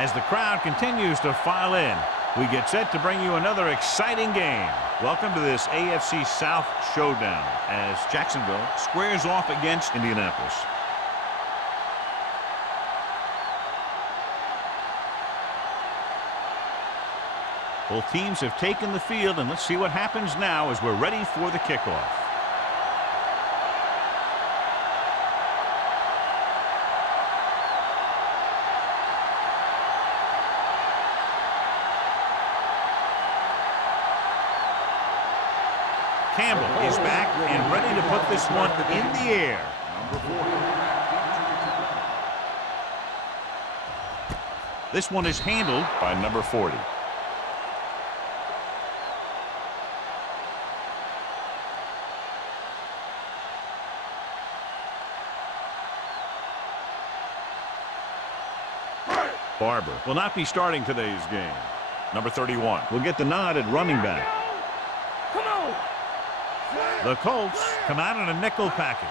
As the crowd continues to file in, we get set to bring you another exciting game. Welcome to this AFC South showdown as Jacksonville squares off against Indianapolis. Both teams have taken the field, and let's see what happens now as we're ready for the kickoff. Campbell is back and ready to put this one in the air. This one is handled by number 40. Barber will not be starting today's game. Number 31 will get the nod at running back. The Colts come out in a nickel package.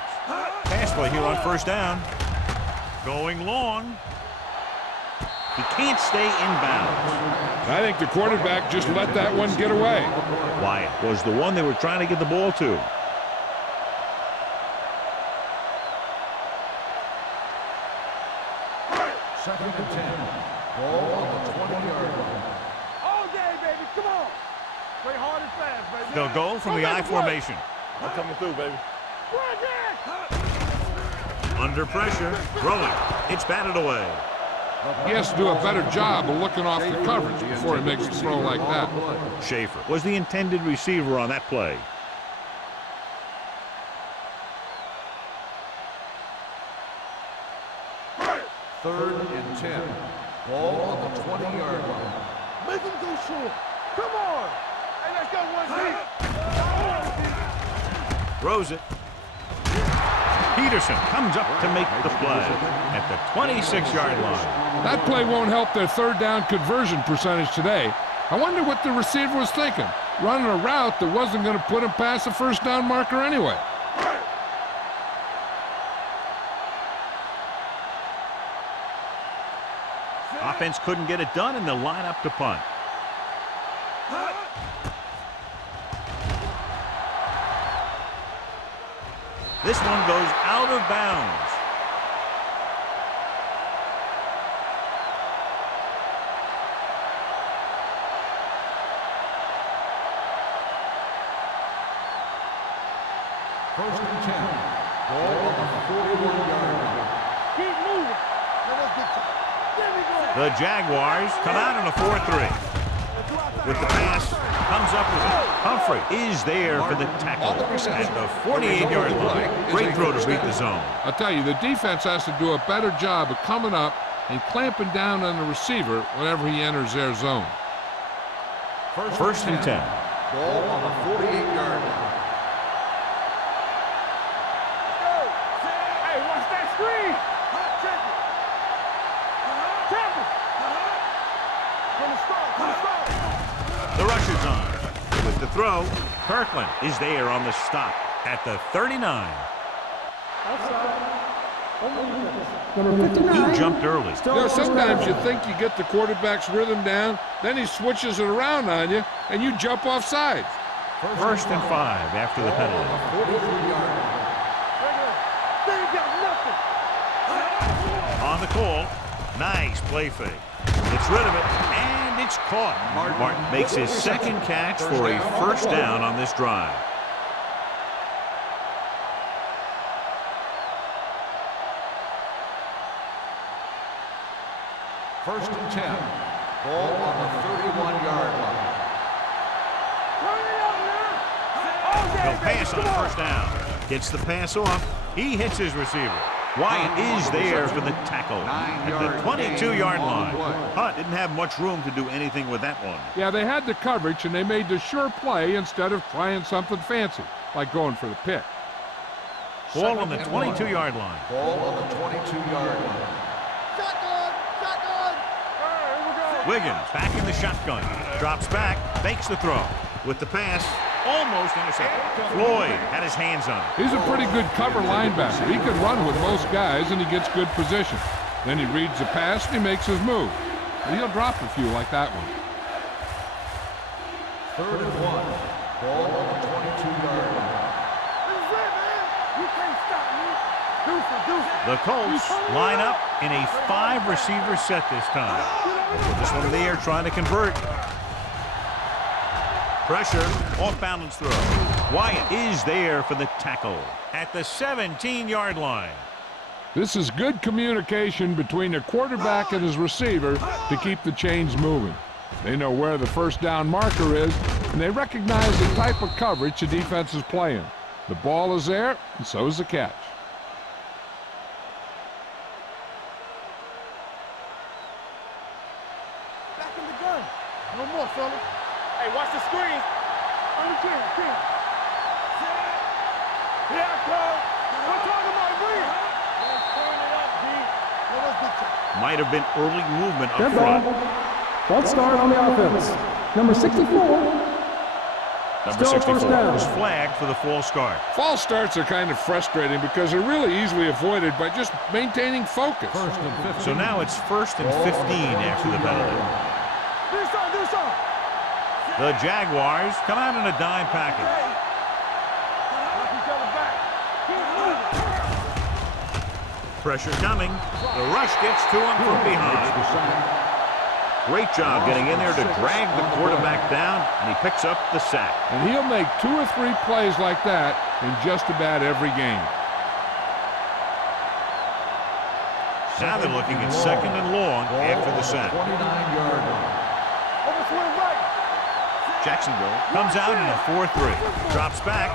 Pass play here on first down. Going long. He can't stay in bounds. I think the quarterback just let that one get away. Wyatt was the one they were trying to get the ball to. Second and 10. Ball on the 20-yard line. All day, baby. Come on. Play hard and fast, baby. They'll go from the I formation. I'm coming through, baby. Under pressure. Throwing. It's batted away. He has to do a better job of looking off the coverage before he makes a throw like that. Schaefer was the intended receiver on that play. Third and 10. Ball on the 20-yard line. Make him go short. Come on. Hey, let's go one deep. Throws it. Peterson comes up to make the play at the 26-yard line. That play won't help their third down conversion percentage today. I wonder what the receiver was thinking, running a route that wasn't going to put him past the first down marker anyway. Offense couldn't get it done, and they'll line up to punt. This one goes out of bounds. First and 10. Ball on the 41-yard line. Keep moving. Let's get to The Jaguars come out in a 4-3. With the pass, comes up with it. Humphrey is there for the tackle at the 48-yard line. Great throw to beat the zone. I'll tell you, the defense has to do a better job of coming up and clamping down on the receiver whenever he enters their zone. First and 10. Ball on the 48-yard line. Hey, watch that screen. The rush is on. With the throw, Kirkland is there on the stop at the 39. He jumped early. You know, sometimes you think you get the quarterback's rhythm down, then he switches it around on you, and you jump off sides. First and 5 after the penalty. 43-yard line. On the call, nice play fake. Gets rid of it, and it's caught. Martin makes his second catch for a first down on this drive. First and 10. Ball on the 31-yard line. He'll pass on first down. Gets the pass off. He hits his receiver. Wyatt is there for the tackle at the 22-yard line. Hunt didn't have much room to do anything with that one. Yeah, they had the coverage, and they made the sure play instead of trying something fancy, like going for the pick. Ball on the 22-yard line. Ball on the 22-yard line. Wiggins back in the shotgun. Drops back, fakes the throw. With the pass, almost intercepted. Floyd had his hands on it. He's a pretty good cover linebacker. He can run with most guys, and he gets good position. Then he reads the pass, and he makes his move. but he'll drop a few like that one. 3rd and 1. Ball on the 22-yard line. This is it, man. You can't stop me. Deuce. The Colts line up in a 5-receiver set this time. They'll put this one in the air, trying to convert. Pressure, off-balance throw. Wyatt is there for the tackle at the 17-yard line. This is good communication between the quarterback and his receiver to keep the chains moving. They know where the first down marker is, and they recognize the type of coverage the defense is playing. The ball is there, and so is the catch. Back in the gun. No more, fellas. Hey, watch the screen. On the chin. Here I come. We're talking about me. Let's turn it up, D. Let us get you. Might have been early movement up Dead front. ball. False start on the offense. Number 64. Number Still 64 first down. was flagged for the false start. False starts are kind of frustrating because they're really easily avoided by just maintaining focus. 1st and 15. So now it's 1st and 15 after the penalty. This on. The Jaguars come out in a dime package. Knock each other back. Keep moving. Pressure coming. The rush gets to him from behind. Great job getting in there to drag the quarterback down, and he picks up the sack. And he'll make 2 or 3 plays like that in just about every game. Now they're looking at 2nd and long after the sack. 29-yard line. Overswing right. Jacksonville comes out in a 4-3. Drops back.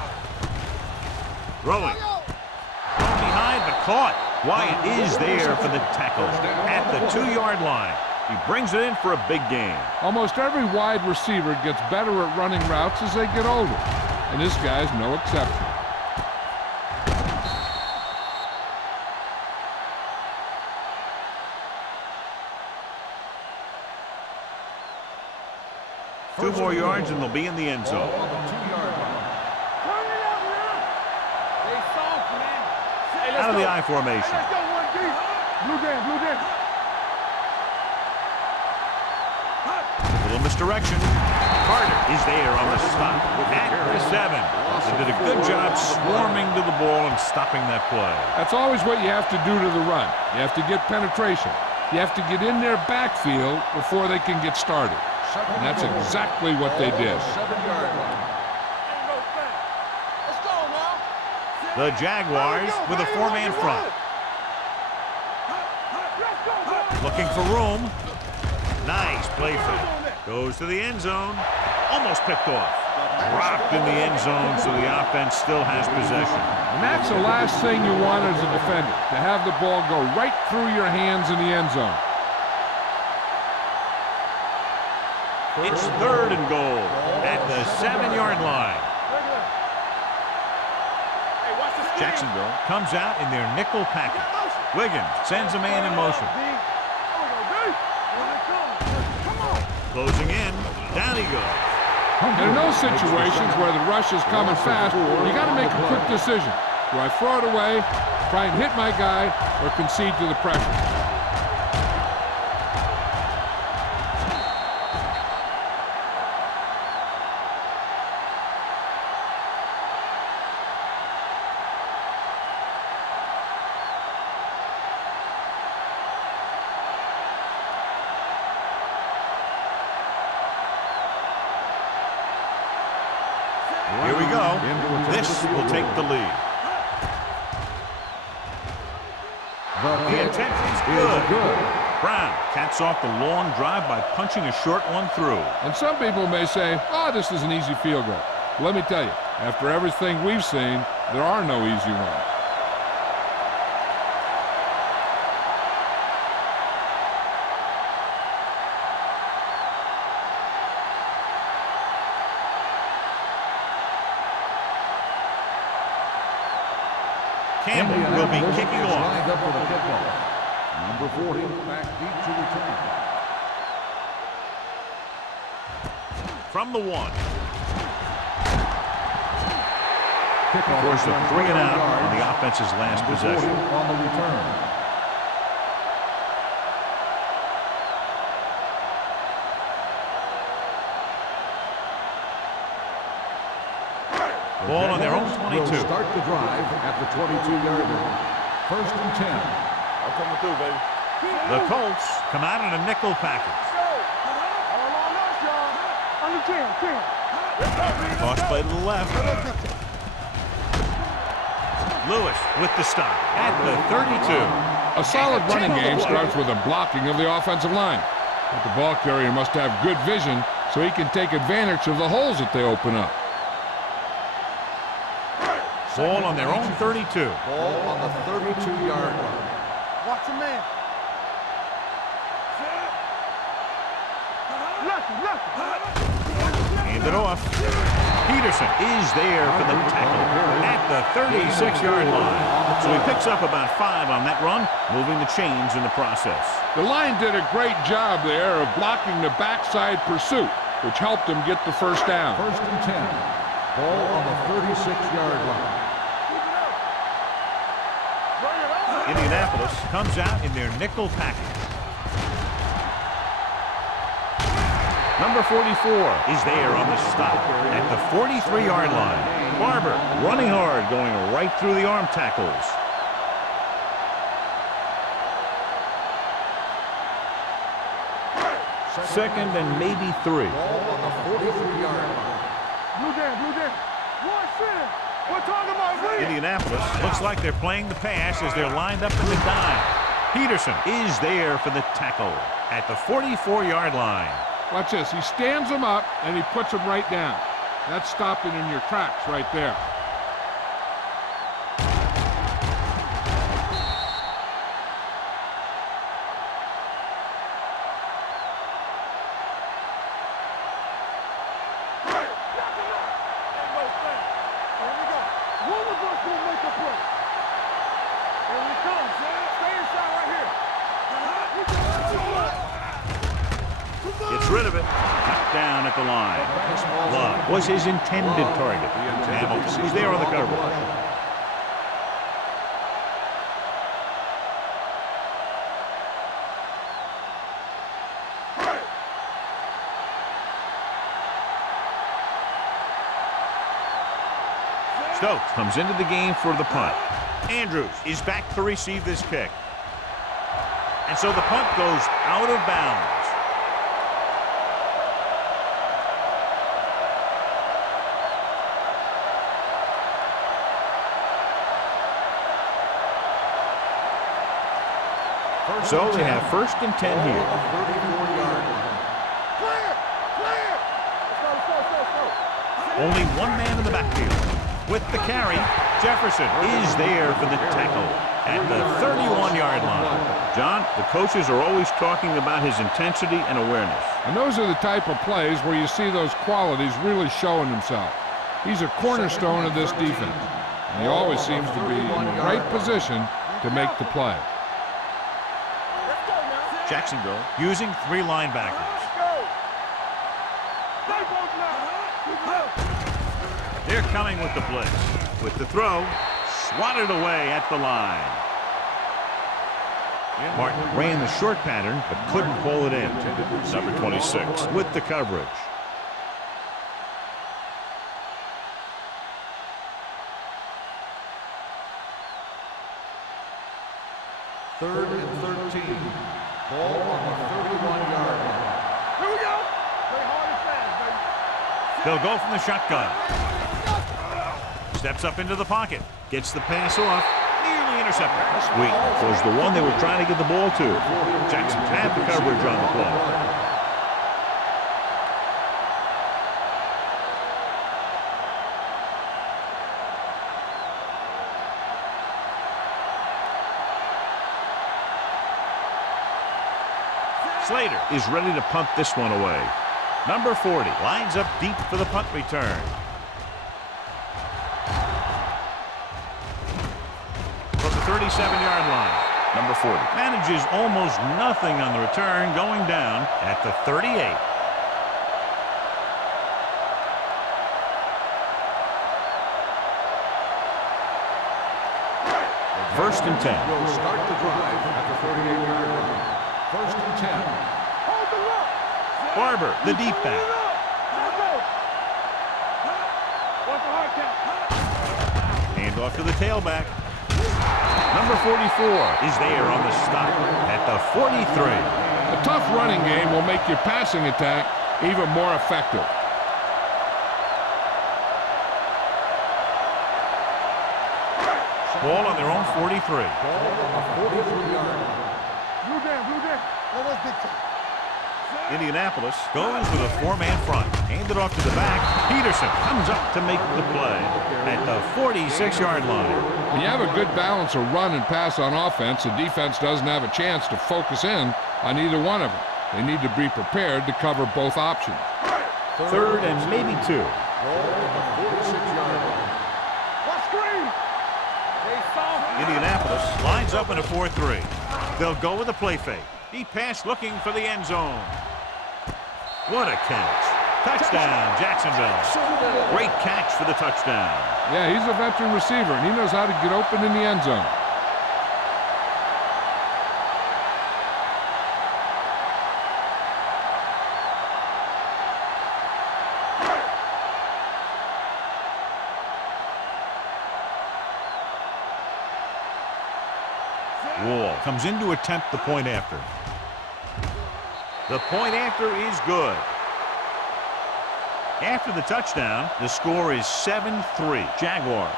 Throwing. Thrown behind, but caught. Wyatt is there for the tackle at the 2-yard line. He brings it in for a big game. Almost every wide receiver gets better at running routes as they get older, and this guy's no exception. Two more yards and they'll be in the end zone. Ball on the 2-yard line. Turn it up, man. They soft, man. Hey, Out of the I formation. Let's go, 1D. Blue game. A little misdirection. Carter is there on the stop at the 7. They did a good job swarming to the ball and stopping that play. That's always what you have to do to the run. You have to get penetration. You have to get in their backfield before they can get started. And that's exactly what they did. 7-yard line. Let's go now. The Jaguars with a 4-man front. Looking for room. Nice play fake. Goes to the end zone. Almost picked off. Dropped in the end zone, so the offense still has possession. And that's the last thing you want as a defender, to have the ball go right through your hands in the end zone. It's 3rd and goal at the 7-yard line. Jacksonville comes out in their nickel package. Wiggins sends a man in motion. Closing in. Down he goes. And in those situations where the rush is coming fast, you got to make a quick decision. Do I throw it away, try and hit my guy, or concede to the pressure? Here we go. This will take the lead. The intention's good. Brown caps off the long drive by punching a short one through. And some people may say, oh, this is an easy field goal. Let me tell you, after everything we've seen, there are no easy ones. Campbell will be kicking off. Lined up for the kickoff. Number 40, back deep to return. From the 1. Kickoff Forced a return 3 and out yards. on the offense's last Number 40 possession. on the return. Ball on their own 22. Will start the drive at the 22-yard line. 1st and 10. I'm coming through, baby. The Colts come out in a nickel package. All on us, y'all. Under 10. Toss play to the left. Lewis with the stop at the 32. A solid running game starts with a blocking of the offensive line. But the ball carrier must have good vision so he can take advantage of the holes that they open up. Ball on their own 32. Ball on the 32-yard line. Watch a man. Hand it off. Peterson is there for the tackle at the 36-yard line. So he picks up about 5 on that run, moving the chains in the process. The line did a great job there of blocking the backside pursuit, which helped them get the first down. 1st and 10. Ball on the 36-yard line. Indianapolis comes out in their nickel package. Number 44 is there on the stop at the 43-yard line. Barber running hard, going right through the arm tackles. Second and maybe 3. Ball on the 43-yard line. Blue down. One center. We're talking about read. Indianapolis looks like they're playing the pass as they're lined up in the dime. Peterson is there for the tackle at the 44-yard line. Watch this. He stands them up, and he puts them right down. That's stopping in your tracks right there. Gets rid of it. Knocked down at the line. Love was his intended target. Hamilton was there on the coverage. Stokes comes into the game for the punt. Andrews is back to receive this kick. And so the punt goes out of bounds. So they have 1st and 10 here. 34-yard line. Only one man in the backfield. With the carry, Jefferson is there for the tackle at the 31-yard line. John, the coaches are always talking about his intensity and awareness. And those are the type of plays where you see those qualities really showing himself. He's a cornerstone of this defense, and he always seems to be in the right position to make the play. Jacksonville using 3 linebackers. They're coming with the blitz. With the throw, swatted away at the line. Martin ran the short pattern, but couldn't pull it in. Number 26 with the coverage. Third and 13. Ball on the 31-yard line. Here we go. Play hard and fast, baby. They'll go from the shotgun. Steps up into the pocket. Gets the pass off. Nearly intercepted. Sweet was the one they were trying to get the ball to. Jackson had the coverage on the play. Slater is ready to punt this one away. Number 40 lines up deep for the punt return. From the 37-yard line, number 40 manages almost nothing on the return, going down at the 38. First and 10. Will start the drive at the 38-yard line. 1st and 10. Hold the look. Barber, the deep back. What's the hard count? Hand off to the tailback. Number 44 is there on the stop at the 43. A tough running game will make your passing attack even more effective. Ball on their own 43. Ball on the 43-yard line. Blue jam. That was big time. Indianapolis goes with a four-man front. Handed off to the back. Peterson comes up to make the play at the 46-yard line. When you have a good balance of run and pass on offense, the defense doesn't have a chance to focus in on either one of them. They need to be prepared to cover both options. Third and maybe 2. Ball on the 46-yard line. What screen? Indianapolis lines up in a 4-3. They'll go with a play fake. Deep pass looking for the end zone. What a catch. Touchdown, Jacksonville. Great catch for the touchdown. Yeah, he's a veteran receiver, and he knows how to get open in the end zone. Wall comes in to attempt the point after. The point after is good. After the touchdown, the score is 7-3 Jaguars.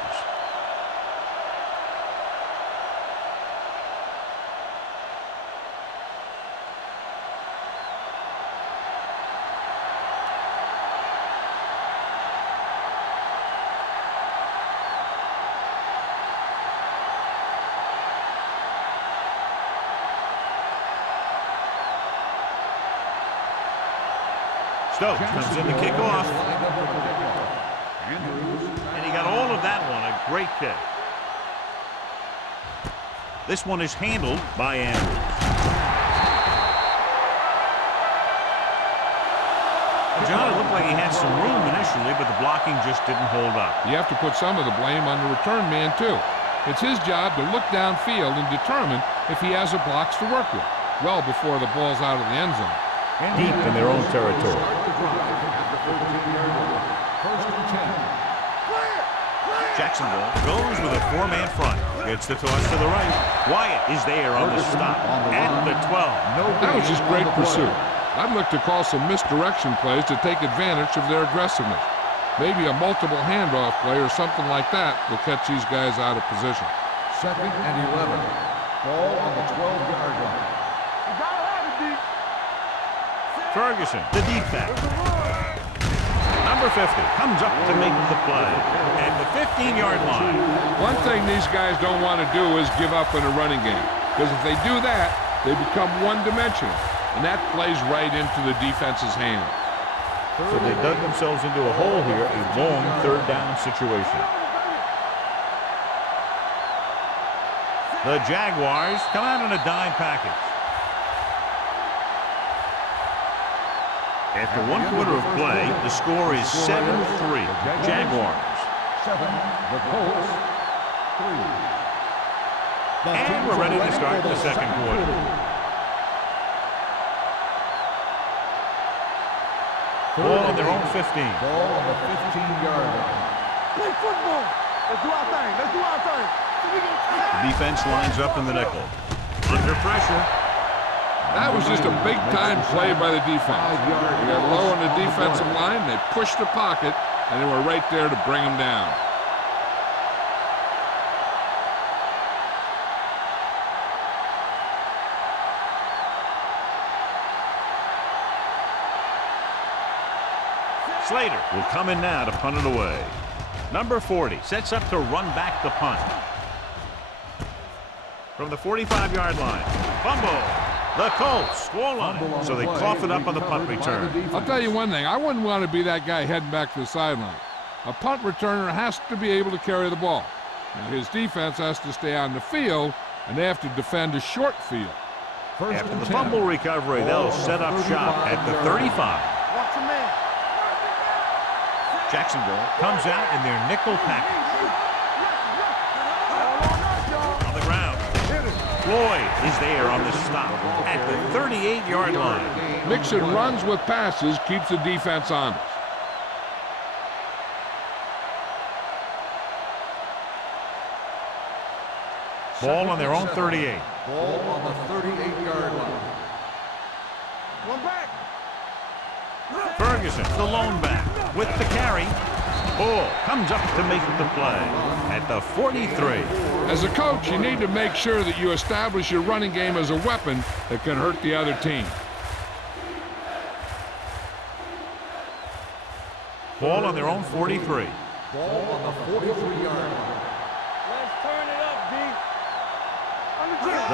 Stokes comes in to kick off. And he got all of that one. A great kick. This one is handled by Andrews. John, it looked like he had some room initially, but the blocking just didn't hold up. You have to put some of the blame on the return man, too. It's his job to look downfield and determine if he has the blocks to work with, well before the ball's out of the end zone. Deep in their own territory. Jacksonville goes with a four-man front. Gets the toss to the right. Wyatt is there on the stop at the 12. That was just great pursuit. I'd look to call some misdirection plays to take advantage of their aggressiveness. Maybe a multiple handoff play or something like that will catch these guys out of position. 2nd and 11. Ball on the 12-yard line. You gotta have it, D. Ferguson, the deep back. Number 50 comes up to make the play at the 15-yard line. One thing these guys don't want to do is give up in a running game, because if they do that, they become one-dimensional, and that plays right into the defense's hands. So they dug themselves into a hole here, a long third down situation. The Jaguars come out in a dime package. After 1 quarter of play, the score is 7-3 Jaguars. 7, the Colts, 3. And we're ready to start the second quarter. Ball on their own 15. Ball on the 15-yard line. Play football. Let's do our thing. The defense lines up in the nickel. Under pressure. That was just a big-time play by the defense. They got low on the defensive line, they pushed the pocket, and they were right there to bring him down. Slater will come in now to punt it away. Number 40 sets up to run back the punt. From the 45-yard line. Fumble. The Colts score on it, so they cough it up on the punt return. I'll tell you one thing. I wouldn't want to be that guy heading back to the sideline. A punt returner has to be able to carry the ball. Now, his defense has to stay on the field, and they have to defend a short field. After the fumble recovery, they'll set up shop at the 35. Watch a man. Jacksonville comes out in their nickel package. On the ground. Floyd is there on the stop at the 38-yard line. Mixing runs with passes keeps the defense honest. Ball on their own 38. Ball on the 38-yard line. One back. Ferguson, the lone back, with the carry. Bull comes up to make the play at the 43. As a coach, you need to make sure that you establish your running game as a weapon that can hurt the other team. Ball on their own 43. Ball on the 43-yard line. Let's turn it up, D.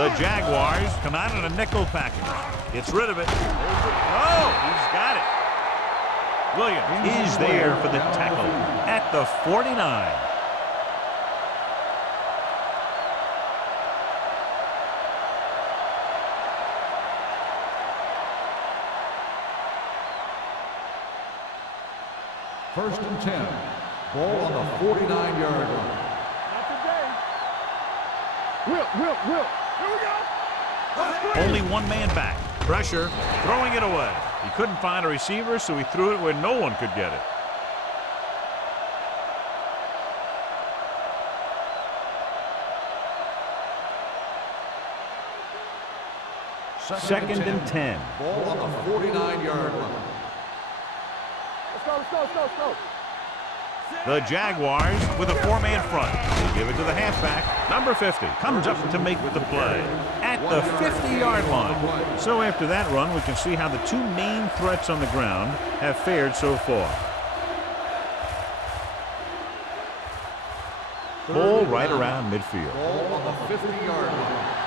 The Jaguars come out in a nickel package. Gets rid of it. Oh, he's got it. Williams is there for the tackle at the 49. First and 10. Ball on the 49-yard line. Not today. Will. Here we go. Only one man back. Pressure, throwing it away. He couldn't find a receiver, so he threw it where no one could get it. Second and 10. Ball on the 49-yard line. Let's go. The Jaguars with a four-man front. They give it to the halfback. Number 50 comes up to make the play at the 50-yard line. So after that run, we can see how the two main threats on the ground have fared so far. Ball right around midfield. Ball on the 50-yard line.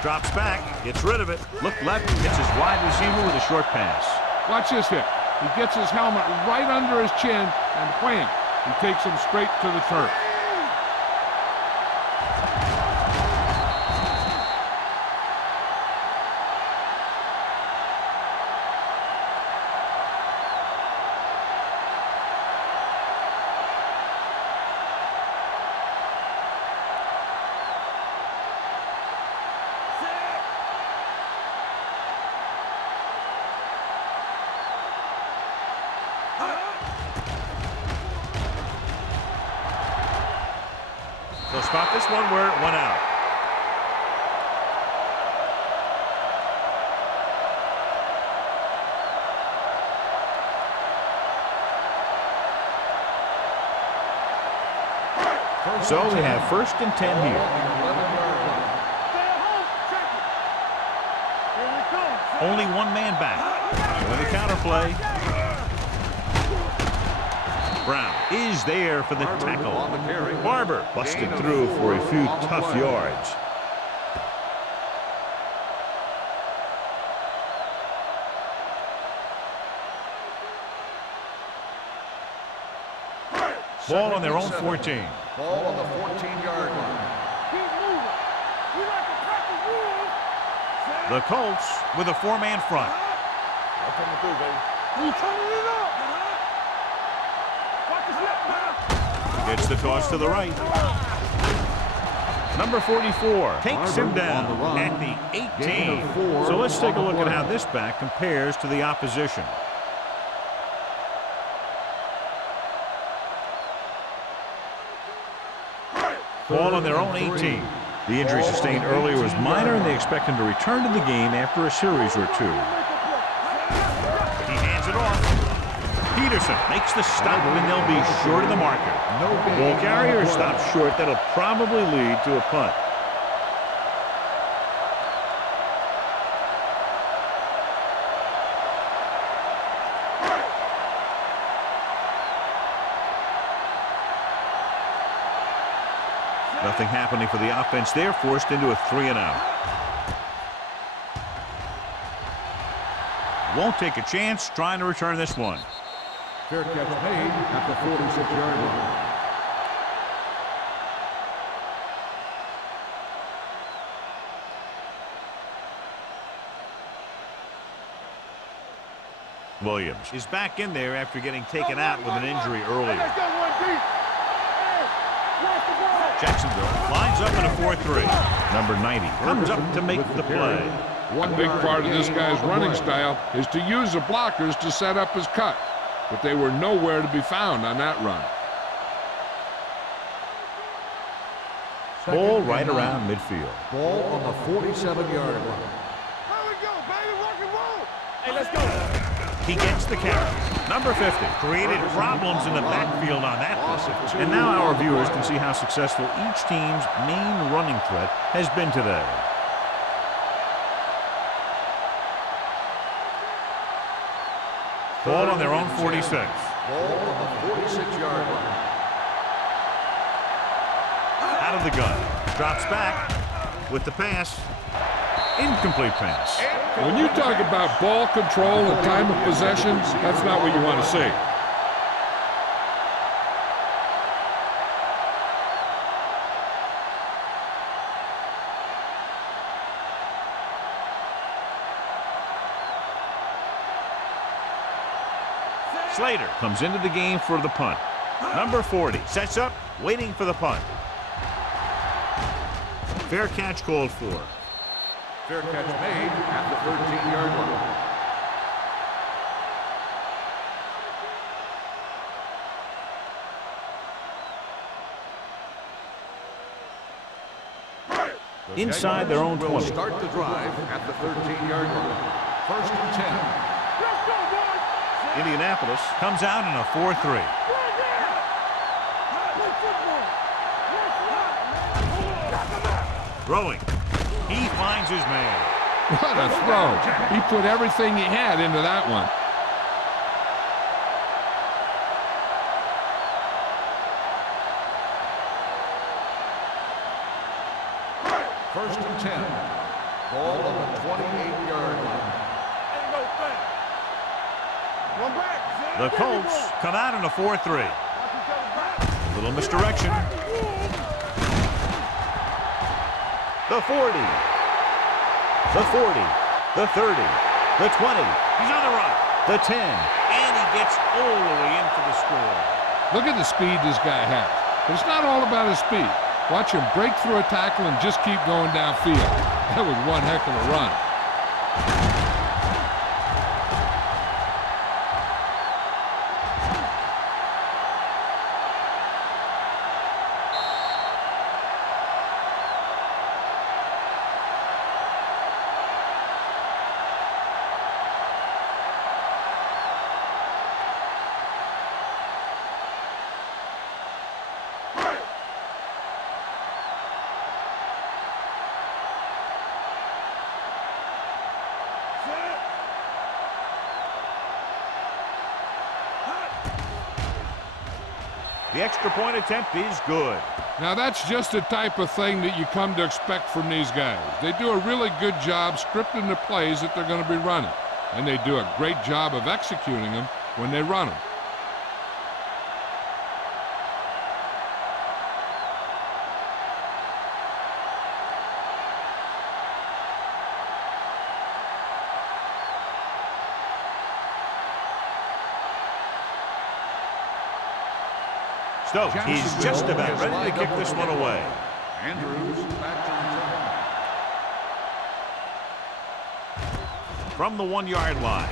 Drops back, gets rid of it. Look left, gets his wide receiver with a short pass. Watch this hit. He gets his helmet right under his chin, and wham, he takes him straight to the turf. They'll spot this one where it went out. So we have first and 10 here. Only one man back. With the counter play. Brown is there for the tackle. Barber busted through for a few tough yards. Ball on their own 14. Ball on the 14-yard line. Keep moving. We like to crack the rules. The Colts with a four-man front. That's what we do, baby. We turning it up. Watch his left now. Gets the toss to the right. Number 44 takes him down at the 18. So let's take a look at how this back compares to the opposition. Ball on their own 18. The injury sustained earlier was minor, and they expect him to return to the game after a series or two. He hands it off. Peterson makes the stop, and they'll be short of the marker. Ball carrier stops short. That'll probably lead to a punt. Nothing happening for the offense. They're forced into a 3-and-out. Won't take a chance trying to return this one. Fair catch made at the 46-yard line. Williams is back in there after getting taken out with an injury earlier. Let's go, one deep. Jacksonville lines up in a 4-3. Number 90 comes up to make the play. One big part of this guy's running style is to use the blockers to set up his cut, but they were nowhere to be found on that run. Ball right around midfield. Ball on the 47-yard line. Here we go, baby. Rock and roll. Hey, let's go. He gets the carry. Number 50 created problems in the backfield on that play. And now our viewers can see how successful each team's main running threat has been today. Ball on their own 46. Ball on the 46-yard line. Out of the gun. Drops back with the pass. Incomplete pass. When you talk about ball control and time of possession, that's not what you want to see. Slater comes into the game for the punt. Number 40 sets up, waiting for the punt. Fair catch called for. Fair catch made at the 13-yard line. Inside their own 20. Will start the drive at the 13-yard line. 1st and 10. Let's go, boys. Indianapolis comes out in a 4-3. Play football. Throwing. He finds his man. What a throw. He put everything he had into that one. First and 10. Ball on the 28-yard line. Ain't no thing. One back. The Colts come out in a 4-3. Little misdirection. The 40. The 40. The 30. The 20. He's on the run. The 10. And he gets all the way in for the score. Look at the speed this guy has. But it's not all about his speed. Watch him break through a tackle and just keep going downfield. That was one heck of a run. The extra point attempt is good. Now that's just the type of thing that you come to expect from these guys. They do a really good job scripting the plays that they're going to be running. And they do a great job of executing them when they run them. Stokes is just about ready to kick this one away. Andrews back to return. From the 1-yard line.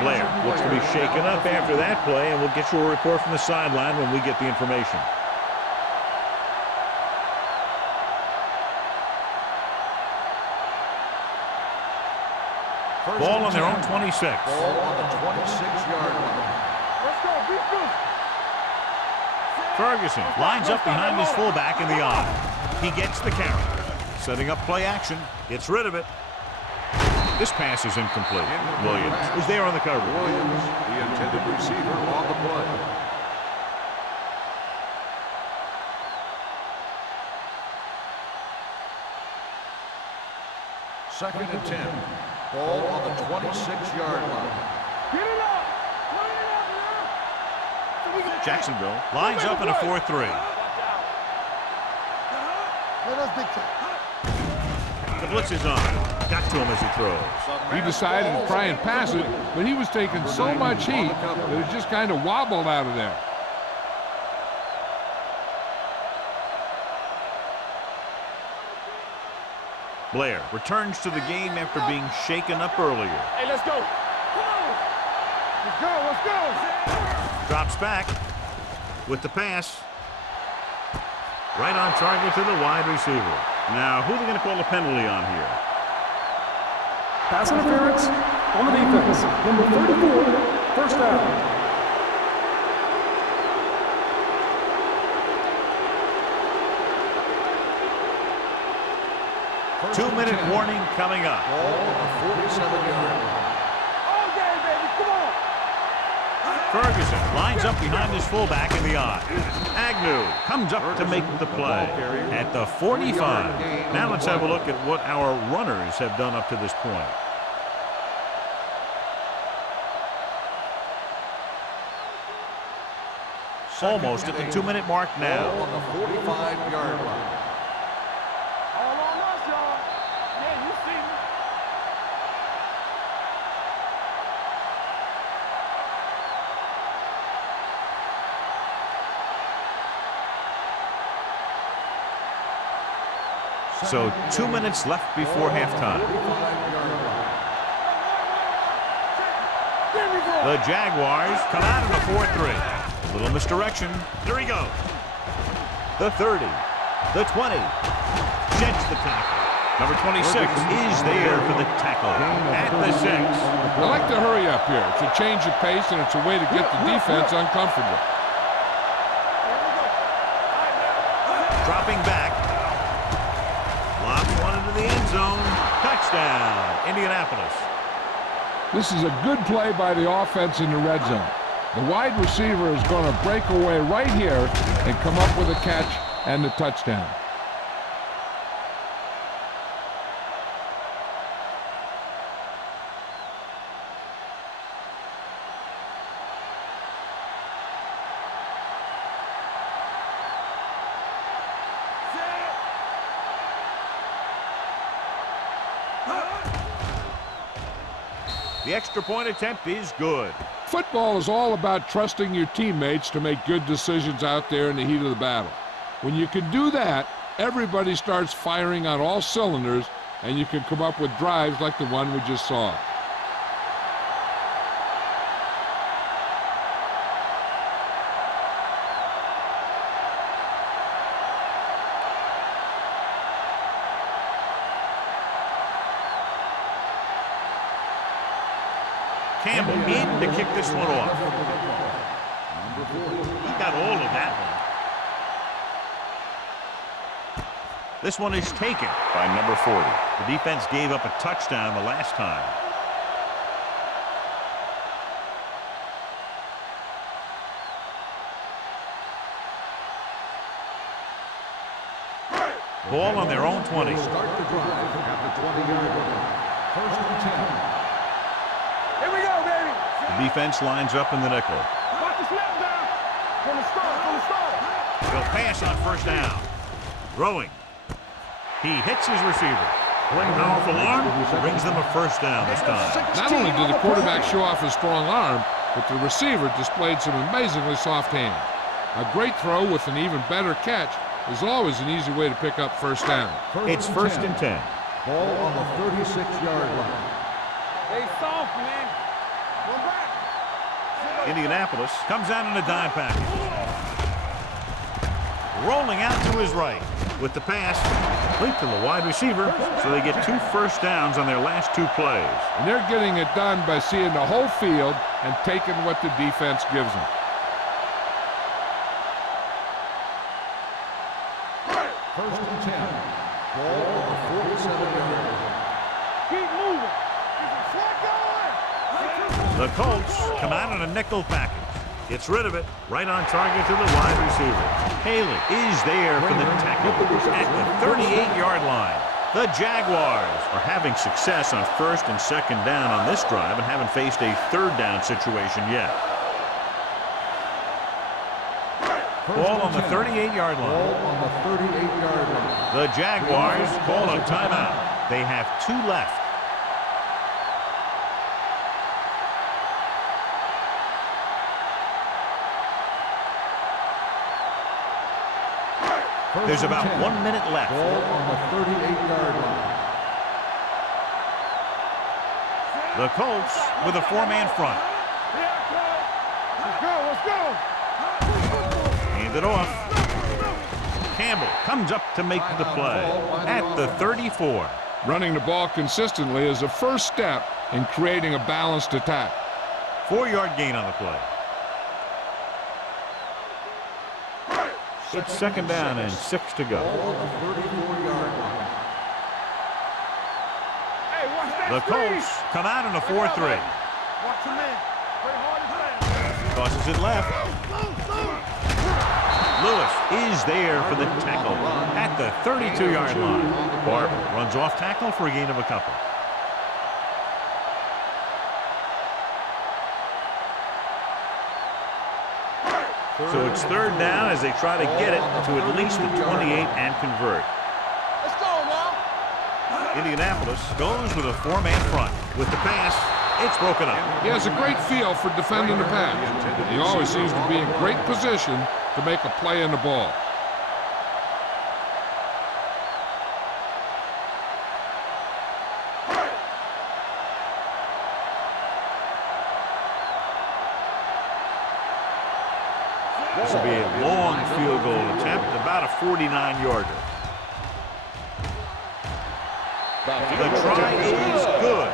Blair looks to be shaken up after that play, and we'll get you a report from the sideline when we get the information. Ball on their own 26. Ball on the 26-yard line. Let's go, beat this. Ferguson lines up behind his fullback in the eye. He gets the carry. Setting up play action. Gets rid of it. This pass is incomplete. Williams is there on the cover. Williams, the intended receiver on the play. Second and 10. Ball on the 26-yard line. Get it up. Play it up now. Jacksonville lines up in a 4-3. Let us dictate. The blitz is on. Got to him as he throws. He decided to try and pass it, but he was taking so much heat that it just kind of wobbled out of there. Blair returns to the game after being shaken up earlier. Hey, let's go. Let's go, let's go. Drops back. with the pass. Right on target to the wide receiver. Now, who are they going to call a penalty on here? Pass interference on the defense. Number 34, first down. 2-minute warning coming up. Ball on the 47-yard line. All day, baby. Come on. Ferguson lines up behind his fullback in the I. Agnew comes up to make the play at the 45. Now let's have a look at what our runners have done up to this point. Almost at the 2-minute mark now. Ball on the 45-yard line. All on us, y'all. Yeah, you see me. So 2 minutes left before halftime. 45-yard line. There we go. The Jaguars come out in the 4-3. A little misdirection. Here he goes. The 30. The 20. Jets the tackle. Number 26 is there for the tackle at the 6. I like to hurry up here. It's a change of pace, and it's a way to get the defense uncomfortable. Dropping back. Lobs one into the end zone. Touchdown, Indianapolis. This is a good play by the offense in the red zone. The wide receiver is going to break away right here and come up with a catch and the touchdown. The extra point attempt is good. Football is all about trusting your teammates to make good decisions out there in the heat of the battle. When you can do that, everybody starts firing on all cylinders, and you can come up with drives like the one we just saw. Campbell in to kick this one off. He got all of that one. This one is taken by number 40. The defense gave up a touchdown the last time. Ball on their own 20. Start the drive at the 20-yard line. First and 10. Here we go, baby. The defense lines up in the nickel. Watch the snap down. From the start, from the start. He'll pass on first down. Throwing. He hits his receiver. One powerful arm brings them a first down this time. Not only did the quarterback show off his strong arm, but the receiver displayed some amazingly soft hands. A great throw with an even better catch is always an easy way to pick up first down. It's first and 10. Ball on the 36-yard line. They soft, man. Go back. Indianapolis comes out in a dime package. Rolling out to his right with the pass. Complete to the wide receiver, so they get 2 first downs on their last 2 plays. And they're getting it done by seeing the whole field and taking what the defense gives them. First and 10. Ball on the 47-yard line. Keep moving. The Colts come out in a nickel package. Gets rid of it. Right on target to the wide receiver. Haley is there for the tackle at the 38-yard line. The Jaguars are having success on first and second down on this drive and haven't faced a third down situation yet. Ball on the 38-yard line. Ball on the 38-yard line. The Jaguars call a timeout. They have 2 left. There's about 1 minute left. Ball on the 38-yard line. The Colts with a 4-man front. Let's go, let's go. Hand it off. Campbell comes up to make the play at the 34. Running the ball consistently is the first step in creating a balanced attack. 4-yard gain on the play. It's second down and 6 to go. The Colts come out in a 4-3. Tosses it left. Lewis is there for the tackle at the 32-yard line. Barber runs off tackle for a gain of a couple. So it's third down as they try to get it to at least the 28 and convert. Let's go now. Indianapolis goes with a 4-man front. With the pass, it's broken up. He has a great feel for defending the pass. He always seems to be in great position to make a play in the ball. This will be a long field goal attempt, about a 49-yarder. The try is good.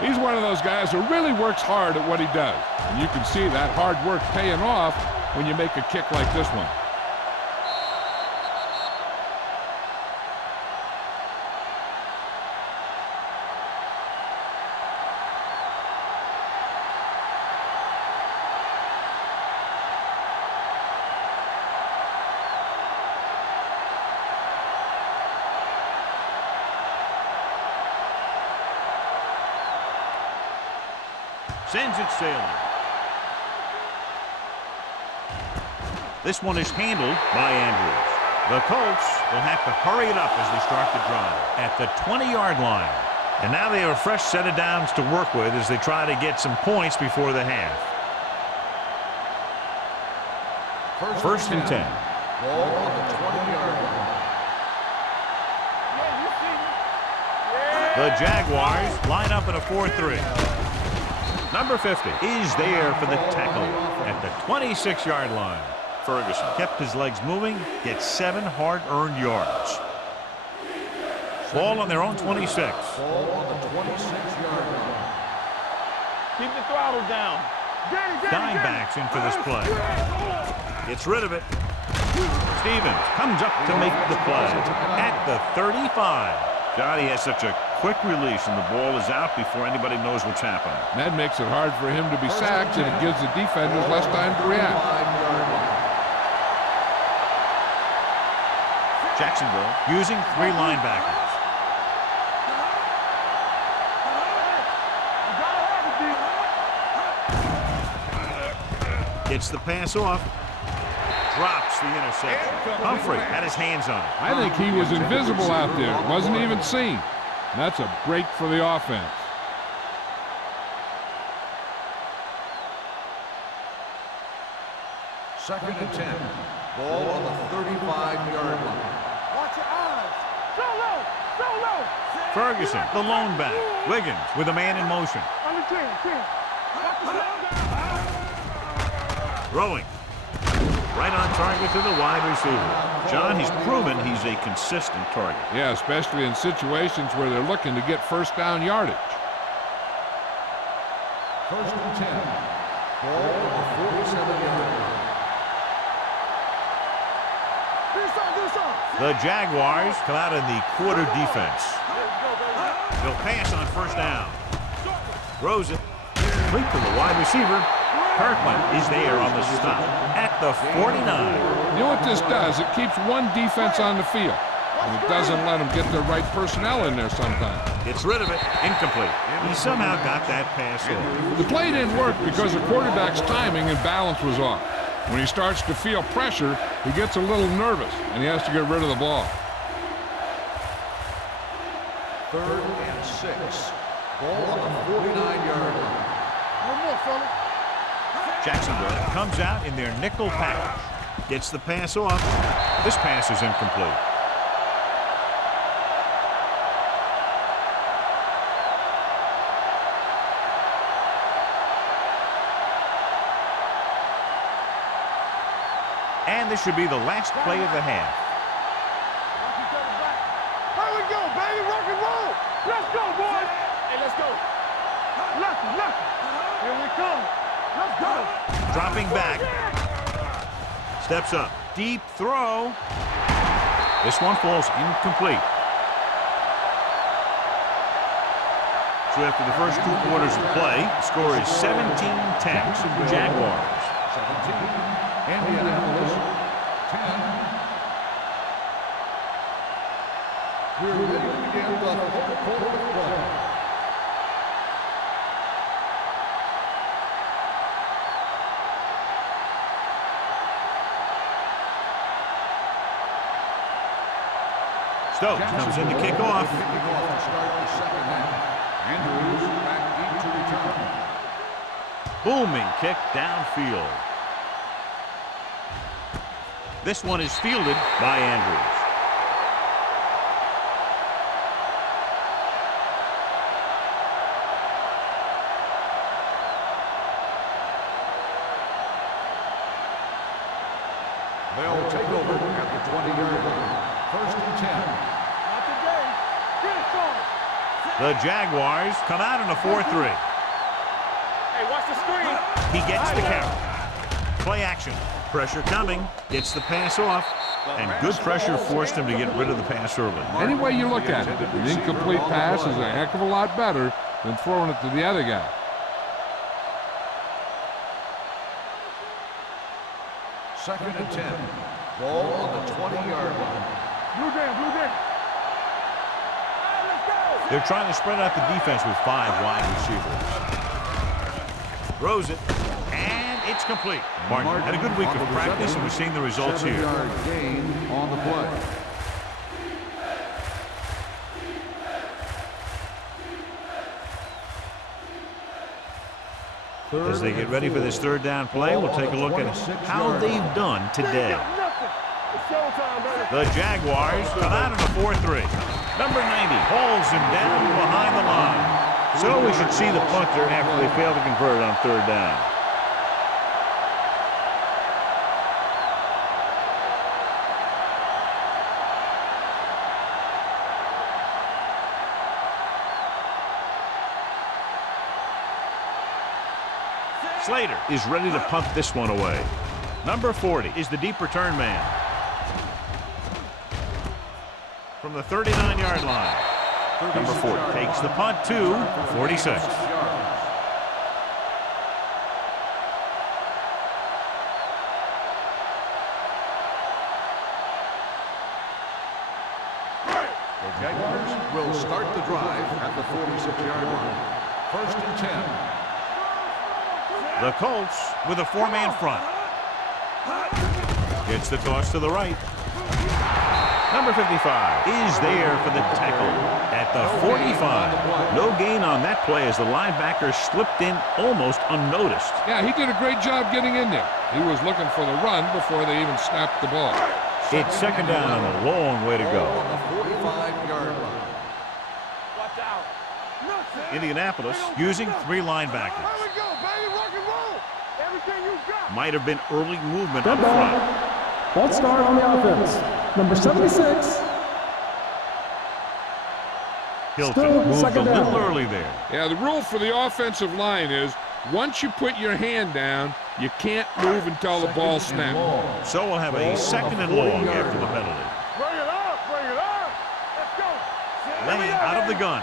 He's one of those guys who really works hard at what he does. And you can see that hard work paying off when you make a kick like this one. Sends it sailing. This one is handled by Andrews. The Colts will have to hurry it up as they start the drive at the 20-yard line. And now they have a fresh set of downs to work with as they try to get some points before the half. First and 10. Ball on the 20-yard line. The Jaguars line up in a 4-3. Number 50 is there for the tackle at the 26-yard line. Ferguson kept his legs moving, gets 7 hard-earned yards. Ball on their own 26. Ball on the 26-yard line. Keep the throttle down. Dimebacks in for this play. Gets rid of it. Stevens comes up to make the play at the 35. Johnny has such a quick release and the ball is out before anybody knows what's happening. And that makes it hard for him to be sacked, and it gives the defenders less time to react. Jacksonville using 3 linebackers. Gets the pass off. Drops the interception. Humphrey had his hands on it. I think he was invisible out there. Wasn't even seen. And that's a break for the offense. Second and 10. Ball on the 35-yard line. Watch your eyes. Solo. Solo. Ferguson, the lone back. Wiggins with a man in motion. On the 10. Throwing. Right on target to the wide receiver. John, he's proven he's a consistent target. Yeah, especially in situations where they're looking to get first down yardage. First and 10. Ball on the 47-yard line. The Jaguars come out in the quarter defense. They'll pass on first down. Throws it. Complete to the wide receiver. Kirkland is there on the stop at the 49. You know what this does? It keeps one defense on the field, and it doesn't let them get the right personnel in there sometimes. Gets rid of it. Incomplete. He somehow got that pass off. The play didn't work because the quarterback's timing and balance was off. When he starts to feel pressure, he gets a little nervous, and he has to get rid of the ball. Third and 6. Ball on the 49-yard line. One more, fella. Jacksonville comes out in their nickel package. Gets the pass off. This pass is incomplete. And this should be the last play of the half. Here we go, baby. Rock and roll. Let's go, boys. Hey, let's go. Lucky. Here we come. Let's go. Dropping back. Steps up. Deep throw. This one falls incomplete. So after the first 2 quarters of play, the score is 17-10. Jaguars. 17. Indianapolis 10. We're ready to begin the fourth quarter of play. Stokes comes in to kick off. Kicking off to start the second half. Andrews back deep to return. Booming kick downfield. This one is fielded by Andrews. They'll take over at the 20-yard line. First and 10. Not today. Get it going. The Jaguars come out in a 4-3. Hey, watch the screen. He gets the carry. Play action. Pressure coming. Gets the pass off. And good pressure forced him to get rid of the pass early. Any way you look at it, an incomplete pass is a heck of a lot better than throwing it to the other guy. Second and 10. Ball on the 20-yard line. Blue down. Let's go. They're trying to spread out the defense with 5 wide receivers. Throws it. And it's complete. Martin had a good week of practice, and we're seeing the results here. 7-yard gain on the play. As they get ready for this third down play, we'll take a look at how they've done today. The Jaguars come out in a 4-3. Number 90 hauls him down behind the line. So we should see the punter after they fail to convert on third down. Slater is ready to punt this one away. Number 40 is the deep return man. From the 39-yard line. Number 40 takes the punt to 46. The Jaguars will start the drive at the 46-yard line. First and 10. The Colts with a 4-man front. Gets the toss to the right. Number 55 is there for the tackle at the 45. No gain on that play as the linebacker slipped in almost unnoticed. Yeah, he did a great job getting in there. He was looking for the run before they even snapped the ball. It's second down and a long way to go. On the 45-yard line. Watch out. Indianapolis using 3 linebackers. Here we go, baby. Rock and roll. Everything you got. Might have been early movement Step up back. front. False start on the offense. Number 76. Hilton Still moved a second little down. early there. Yeah, the rule for the offensive line is once you put your hand down, you can't move until the ball snaps. So we'll have a second and long after the penalty. Bring it up. Let's go. Laying out of the gun.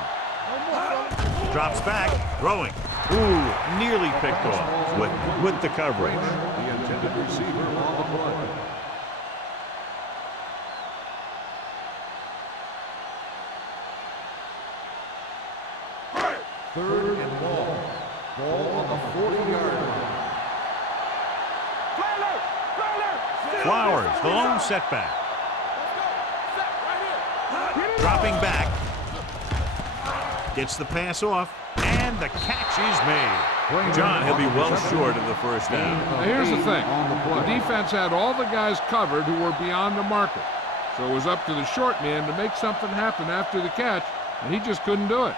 Drops back, throwing. Ooh, nearly picked off with the coverage. The intended receiver on the play. Third and ball. Ball on the 40-yard line. Flowers, the lone setback. Dropping back. Gets the pass off, and the catch is made. John, he'll be well short of the first down. Now, here's the thing. The defense had all the guys covered who were beyond the marker. So it was up to the short man to make something happen after the catch, and he just couldn't do it.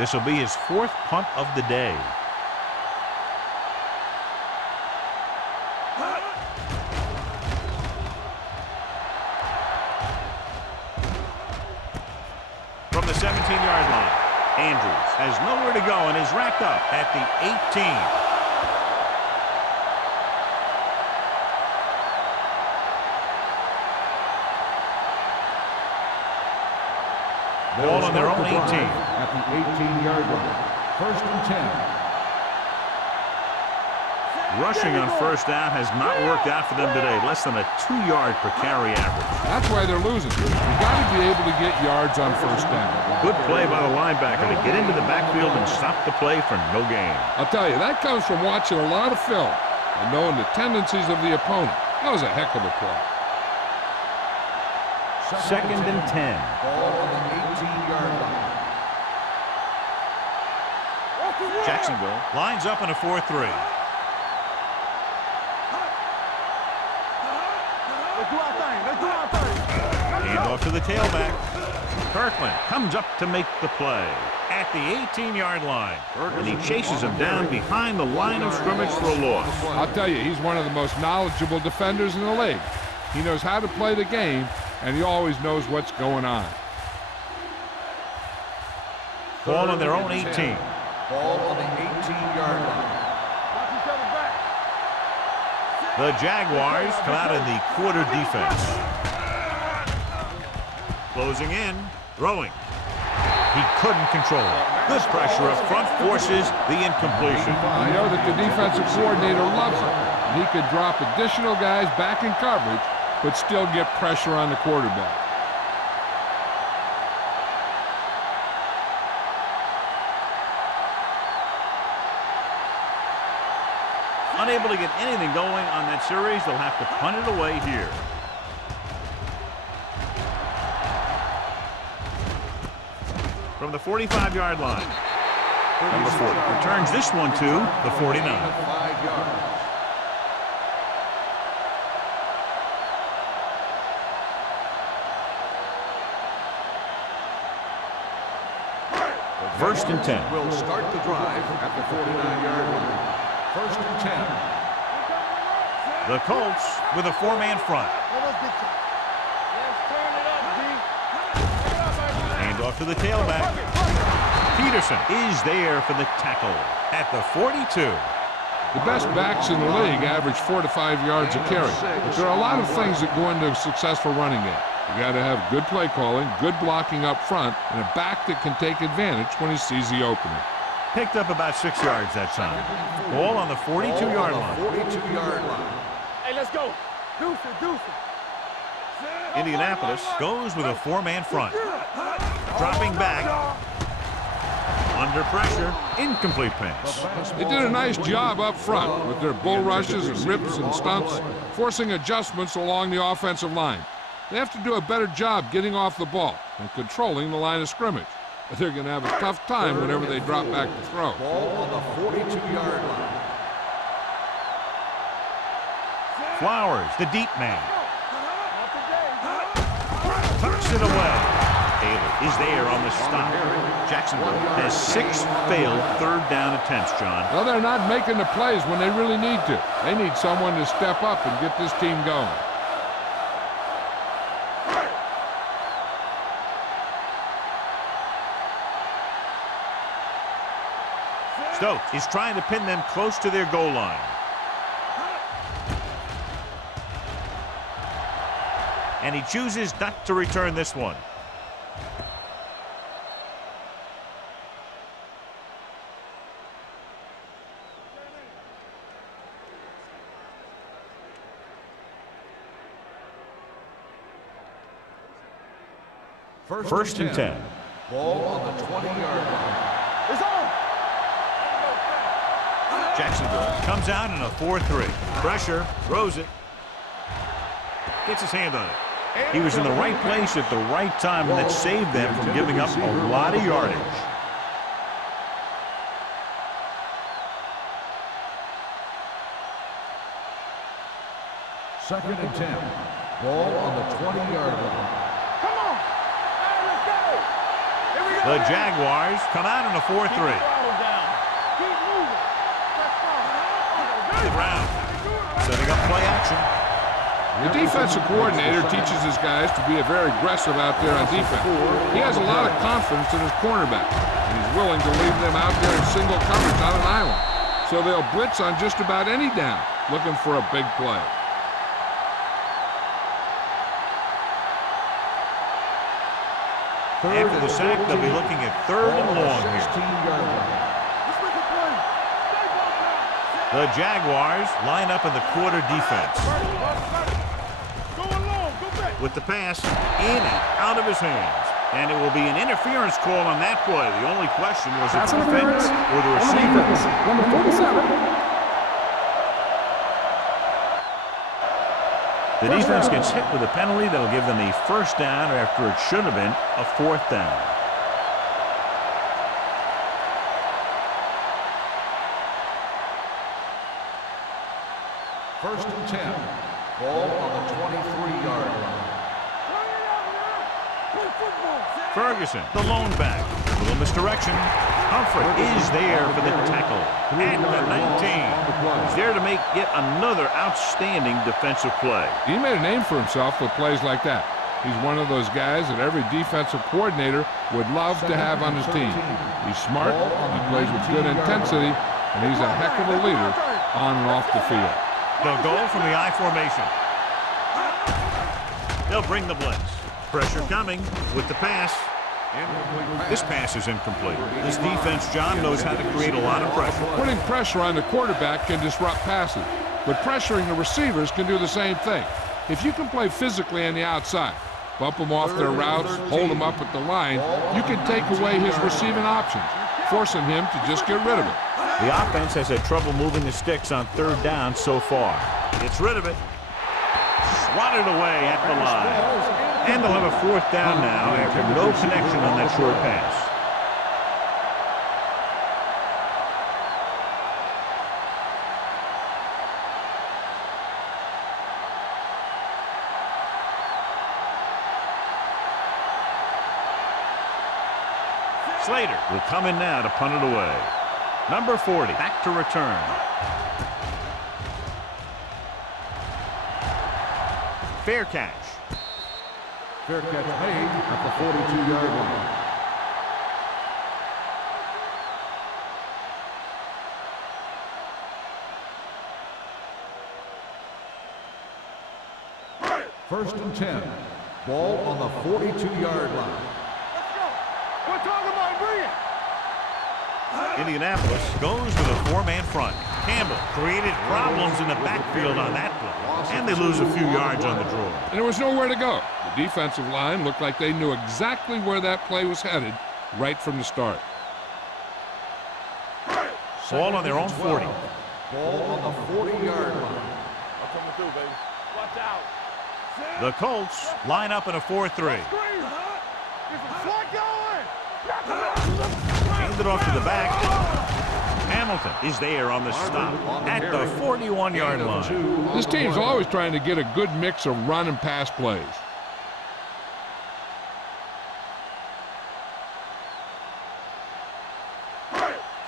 This will be his 4th punt of the day. From the 17-yard line, Andrews has nowhere to go and is wrapped up at the 18. Ball on their own 18. At the 18-yard line. 1st and 10. Rushing on first down has not worked out for them today. Less than a 2-yard per carry average. That's why they're losing. You've got to be able to get yards on first down. Good play by the linebacker to get into the backfield and stop the play for no gain. I'll tell you, that comes from watching a lot of film and knowing the tendencies of the opponent. That was a heck of a play. 2nd and 10. Ball on the 18-yard line. Jacksonville lines up in a 4-3. Hand off to the tailback. Kirkland comes up to make the play at the 18-yard line. And he chases him down behind the line of scrimmage for a loss. I'll tell you, he's one of the most knowledgeable defenders in the league. He knows how to play the game, and he always knows what's going on. Ball on their own 18. Ball on the 18-yard line. The Jaguars come out in the quarter defense. Closing in, throwing. He couldn't control it. Good pressure up front forces the incompletion. I know that the defensive coordinator loves it. He could drop additional guys back in coverage, but still get pressure on the quarterback. Unable to get anything going on that series, they'll have to punt it away here. From the 45-yard line, number 40 returns this one to the 49. 5 yards. First and 10. Will start the drive at the 49-yard line. 1st and 10. The Colts with a 4-man front. Hand off to the tailback. Peterson is there for the tackle at the 42. The best backs in the league average 4 to 5 yards a carry. But there are a lot of things that go into a successful running game. You got to have good play calling, good blocking up front, and a back that can take advantage when he sees the opening. Picked up about 6 yards that time. Ball on the 42-yard line. 42-yard line. Hey, let's go. Deuce it. Indianapolis goes with a 4-man front. Dropping back. Under pressure. Incomplete pass. They did a nice job up front with their bull rushes and rips and stunts, forcing adjustments along the offensive line. They have to do a better job getting off the ball and controlling the line of scrimmage. They're going to have a tough time whenever they drop back to throw. Ball on the 42-yard line. Flowers, the deep man. Tucks it away. Taylor is there on the stop. Jacksonville has 6 failed third down attempts, John. Well, they're not making the plays when they really need to. They need someone to step up and get this team going. Stokes is trying to pin them close to their goal line. And he chooses not to return this one. First and 10. Ball on the 20-yard line. It's on. Jacksonville comes out in a 4-3. Pressure, throws it. Gets his hand on it. He was in the right place at the right time, and that saved them from giving up a lot of yardage. Second and 10. Ball on the 20-yard line. Come on. All right, let's go. Here we The Jaguars come out in a 4-3. Brown setting up play action. The defensive coordinator teaches his guys to be very aggressive out there on defense. He has a lot of confidence in his cornerback, and he's willing to leave them out there in single coverage on an island. So they'll blitz on just about any down, looking for a big play. After the sack, they'll be looking at 3rd and long here. The Jaguars line up in the quarter defense. With the pass in and out of his hands. And it will be an interference call on that play. The only question was if the defense or the receiver. Number 47. The defense gets hit with a penalty that'll give them a 1st down after it should have been a 4th down. First and 10. Ball on the 23-yard line. Ferguson, the lone back. A little misdirection. Comfort is there for the tackle. At the 19. He's there to make yet another outstanding defensive play. He made a name for himself with plays like that. He's one of those guys that every defensive coordinator would love to have on his team. He's smart, he plays with good intensity, and he's a heck of a leader on and off the field. They'll go from the I formation. They'll bring the blitz. Pressure coming with the pass. This pass is incomplete. This defense, John, knows how to create a lot of pressure. Putting pressure on the quarterback can disrupt passes, but pressuring the receivers can do the same thing. If you can play physically on the outside, bump them off their routes, hold them up at the line, you can take away his receiving options, forcing him to just get rid of it. The offense has had trouble moving the sticks on 3rd down so far. Gets rid of it. Swatted away at the line. And they'll have a 4th down now after no connection on that short pass. Slater will come in now to punt it away. Number 40, back to return. Fair catch. Fair catch made at the 42-yard line. First and 10. Ball on the 42-yard line. We're talking about brilliant. Indianapolis goes with a 4-man front. Campbell created problems in the backfield on that play, and they lose a few yards on the draw. And there was nowhere to go. The defensive line looked like they knew exactly where that play was headed right from the start. Ball on their own 40. Ball on the 40-yard line. I'm coming through, baby. Watch out. The Colts line up in a 4-3. Get some slack going. Hand it off to the back. Hamilton is there on the stop at the 41-yard line. This team's always trying to get a good mix of run and pass plays.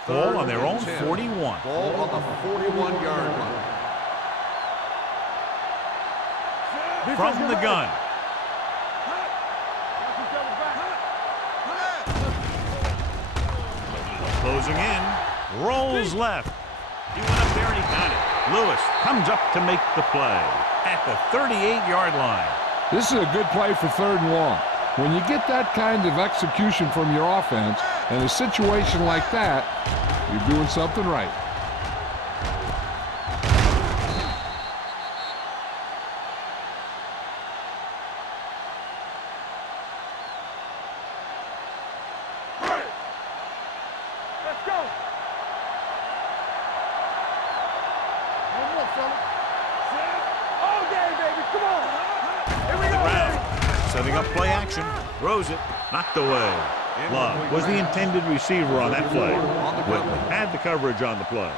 Ball on their own 41. Ball on the 41-yard line. From the gun. Closing in. Rolls left. He went up there and he got it. Lewis comes up to make the play at the 38-yard line. This is a good play for 3rd and long. When you get that kind of execution from your offense in a situation like that, you're doing something right. Let's go. One more, fella. All day, baby. Come on. Here we go. Brown setting up play action. Throws it. Knocked away. Love was the intended receiver on that play. Whitman had the coverage on the play.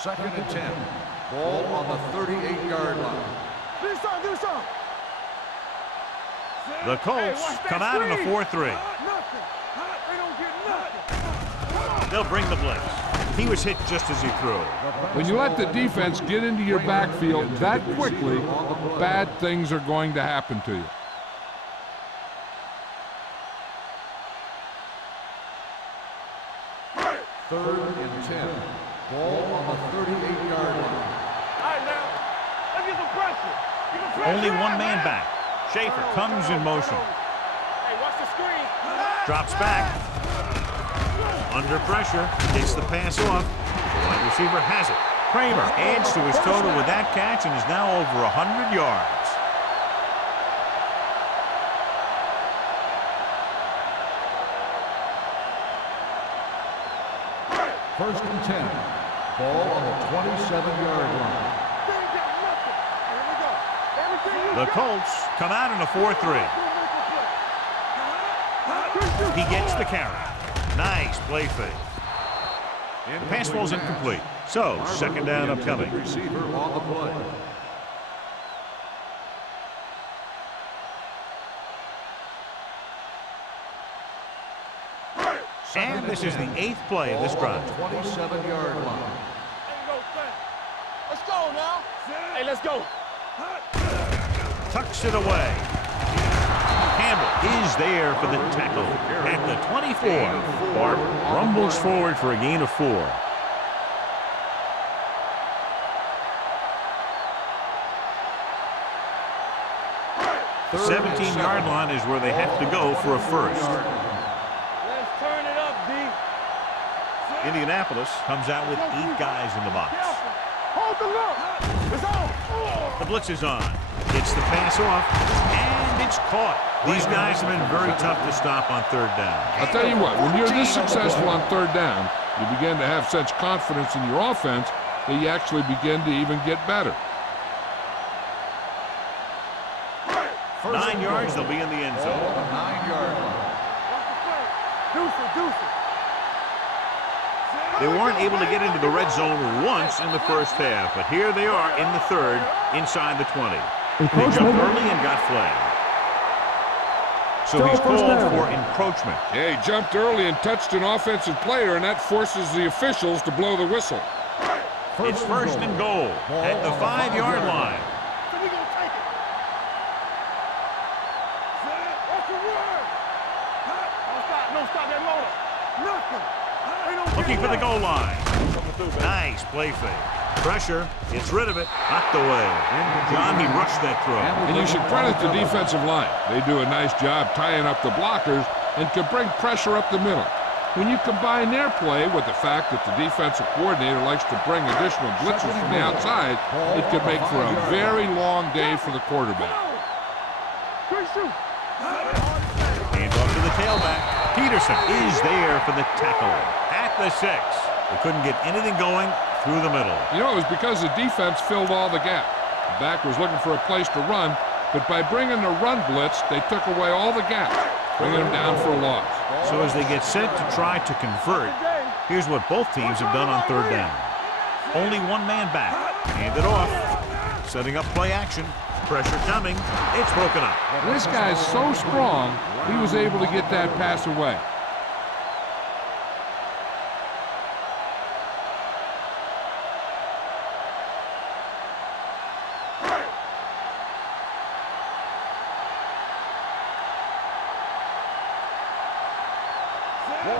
Second and 10. Ball on the 38-yard line. Do something. The Colts come out in a 4-3. Nothing. They don't get nothing. They'll bring the blitz. He was hit just as he threw. When you let the defense get into your backfield that quickly, bad things are going to happen to you. Third and 10. Ball on the 38-yard line. All right, now. Let's get some pressure. Only one man back. Schaefer comes in motion. Hey, watch the screen. Drops back. Under pressure. Gets the pass off. The wide receiver has it. Kramer adds to his total with that catch and is now over 100 yards. First and 10. Ball on the 27-yard line. The Colts come out in a 4-3. He gets the carry. Nice play fake. The pass ball's incomplete. So, second down upcoming. Receiver on the play. And this is the 8th play of this drive. 27-yard line. Let's go now. Hey, let's go. Tucks it away. Campbell is there for the tackle at the 24. Bart rumbles forward for a gain of 4. The 17-yard line is where they have to go for a first. Let's turn it up, D. Indianapolis comes out with 8 guys in the box. Hold the look. It's on. The blitz is on. Gets the pass off, and it's caught. These guys have been very tough to stop on third down. I'll tell you what, when you're this successful on third down, you begin to have such confidence in your offense that you actually begin to even get better. 9 yards, they'll be in the end zone. 9-yard line. Deuce it. They weren't able to get into the red zone once in the first half, but here they are in the third, inside the 20. They jumped early and got flagged. So he's called for encroachment. Yeah, he jumped early and touched an offensive player, and that forces the officials to blow the whistle. It's first and goal at the 5-yard line. So we gonna take it. What's the word? Don't stop that motor. Nothing. Looking for the goal line. Nice play fake. Pressure, gets rid of it, knocked away. John, he rushed that throw. And you should credit the defensive line. They do a nice job tying up the blockers and can bring pressure up the middle. When you combine their play with the fact that the defensive coordinator likes to bring additional blitzes from the outside, it can make for a very long day for the quarterback. Hands off to the tailback. Peterson is there for the tackle at the 6. They couldn't get anything going through the middle. You know, it was because the defense filled all the gaps. The back was looking for a place to run, but by bringing the run blitz, they took away all the gaps, bringing them down for a loss. So as they get set to try to convert, here's what both teams have done on third down. Only one man back. Hand it off. Setting up play action. Pressure coming. It's broken up. This guy's so strong, he was able to get that pass away.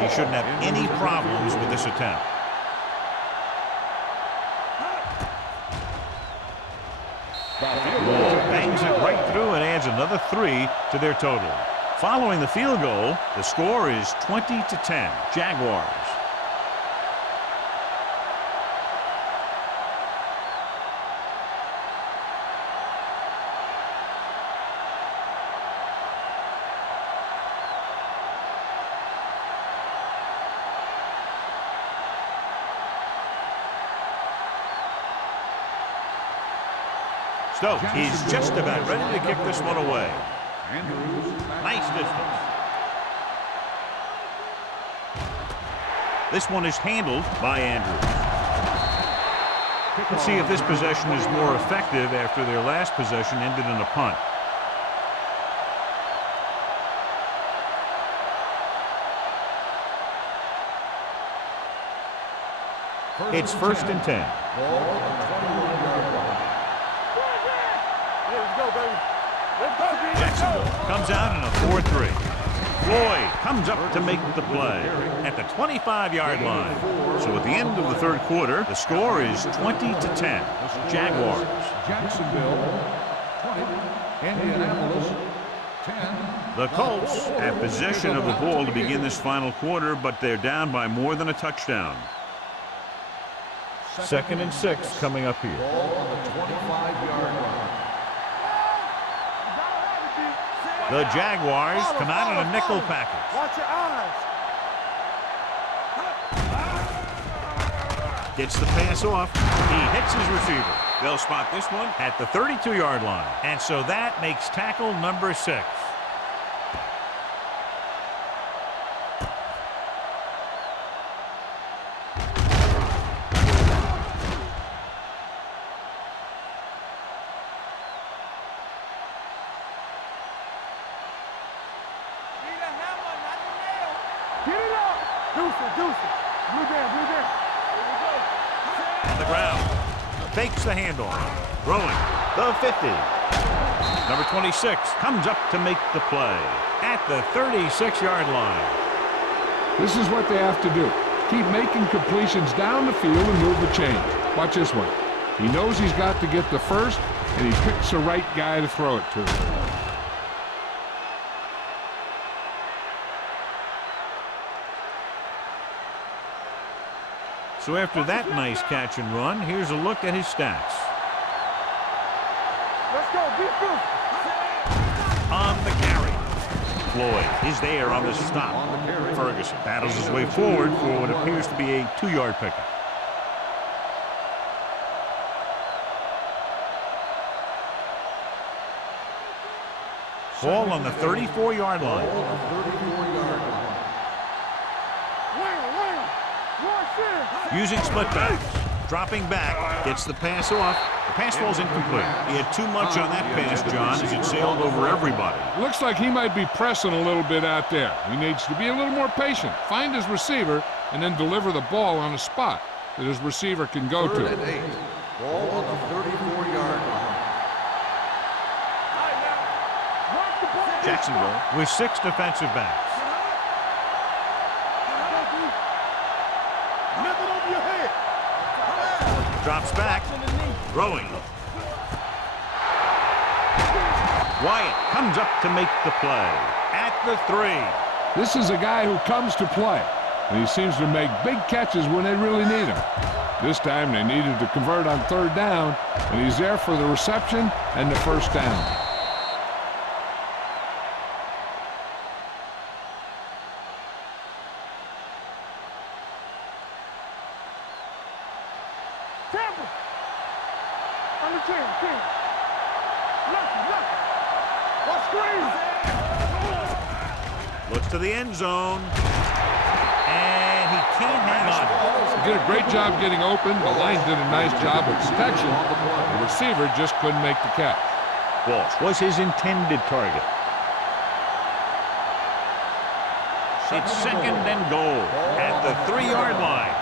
He shouldn't have any problems with this attempt. Bangs it right through and adds another 3 to their total. Following the field goal, the score is 20-10, Jaguars. Stokes is just about ready to kick this one away. Nice distance. This one is handled by Andrews. Let's see if this possession is more effective after their last possession ended in a punt. It's 1st and 10. Ball on the 21-yard line. Let's go, baby. Let's go, baby. Jacksonville comes out in a 4-3. Floyd comes up to make the play at the 25-yard line. So at the end of the third quarter, the score is 20-10. Jaguars. Jacksonville 20, Indianapolis 10. The Colts have possession of the ball to begin this final quarter, but they're down by more than a touchdown. 2nd and 6 coming up here. Ball on the 25-yard line. The Jaguars come out in a nickel package. Watch your eyes. Gets the pass off. He hits his receiver. They'll spot this one at the 32-yard line. And so that makes tackle number 6. Get it up. Deuce it. Blue down. Here we go. On the ground. Fakes the handoff. Throwing. The 50. Number 26 comes up to make the play at the 36-yard line. This is what they have to do. Keep making completions down the field and move the chains. Watch this one. He knows he's got to get the first, and he picks the right guy to throw it to. So after that nice catch and run, here's a look at his stats. Let's go. Beat Bruce. On the carry. Floyd is there on the stop. Ferguson battles his way forward for what appears to be a 2-yard pickup. Ball on the 34-yard line. Using split backs. Dropping back. Gets the pass off. The pass falls incomplete. He had too much on that pass, John, as it sailed over everybody. Looks like he might be pressing a little bit out there. He needs to be a little more patient. Find his receiver and then deliver the ball on a spot that his receiver can go to. 3rd and 8. Ball on the 34-yard line. Jacksonville with 6 defensive backs. Drops back. Throwing. Wyatt comes up to make the play at the 3. This is a guy who comes to play, and he seems to make big catches when they really need him. This time they needed to convert on 3rd down, and he's there for the reception and the 1st down. Looks to the end zone. And he can't hang on. He did a great job getting open. The line did a nice job of protection. The receiver just couldn't make the catch. Walsh was his intended target. It's 2nd and goal at the 3-yard line.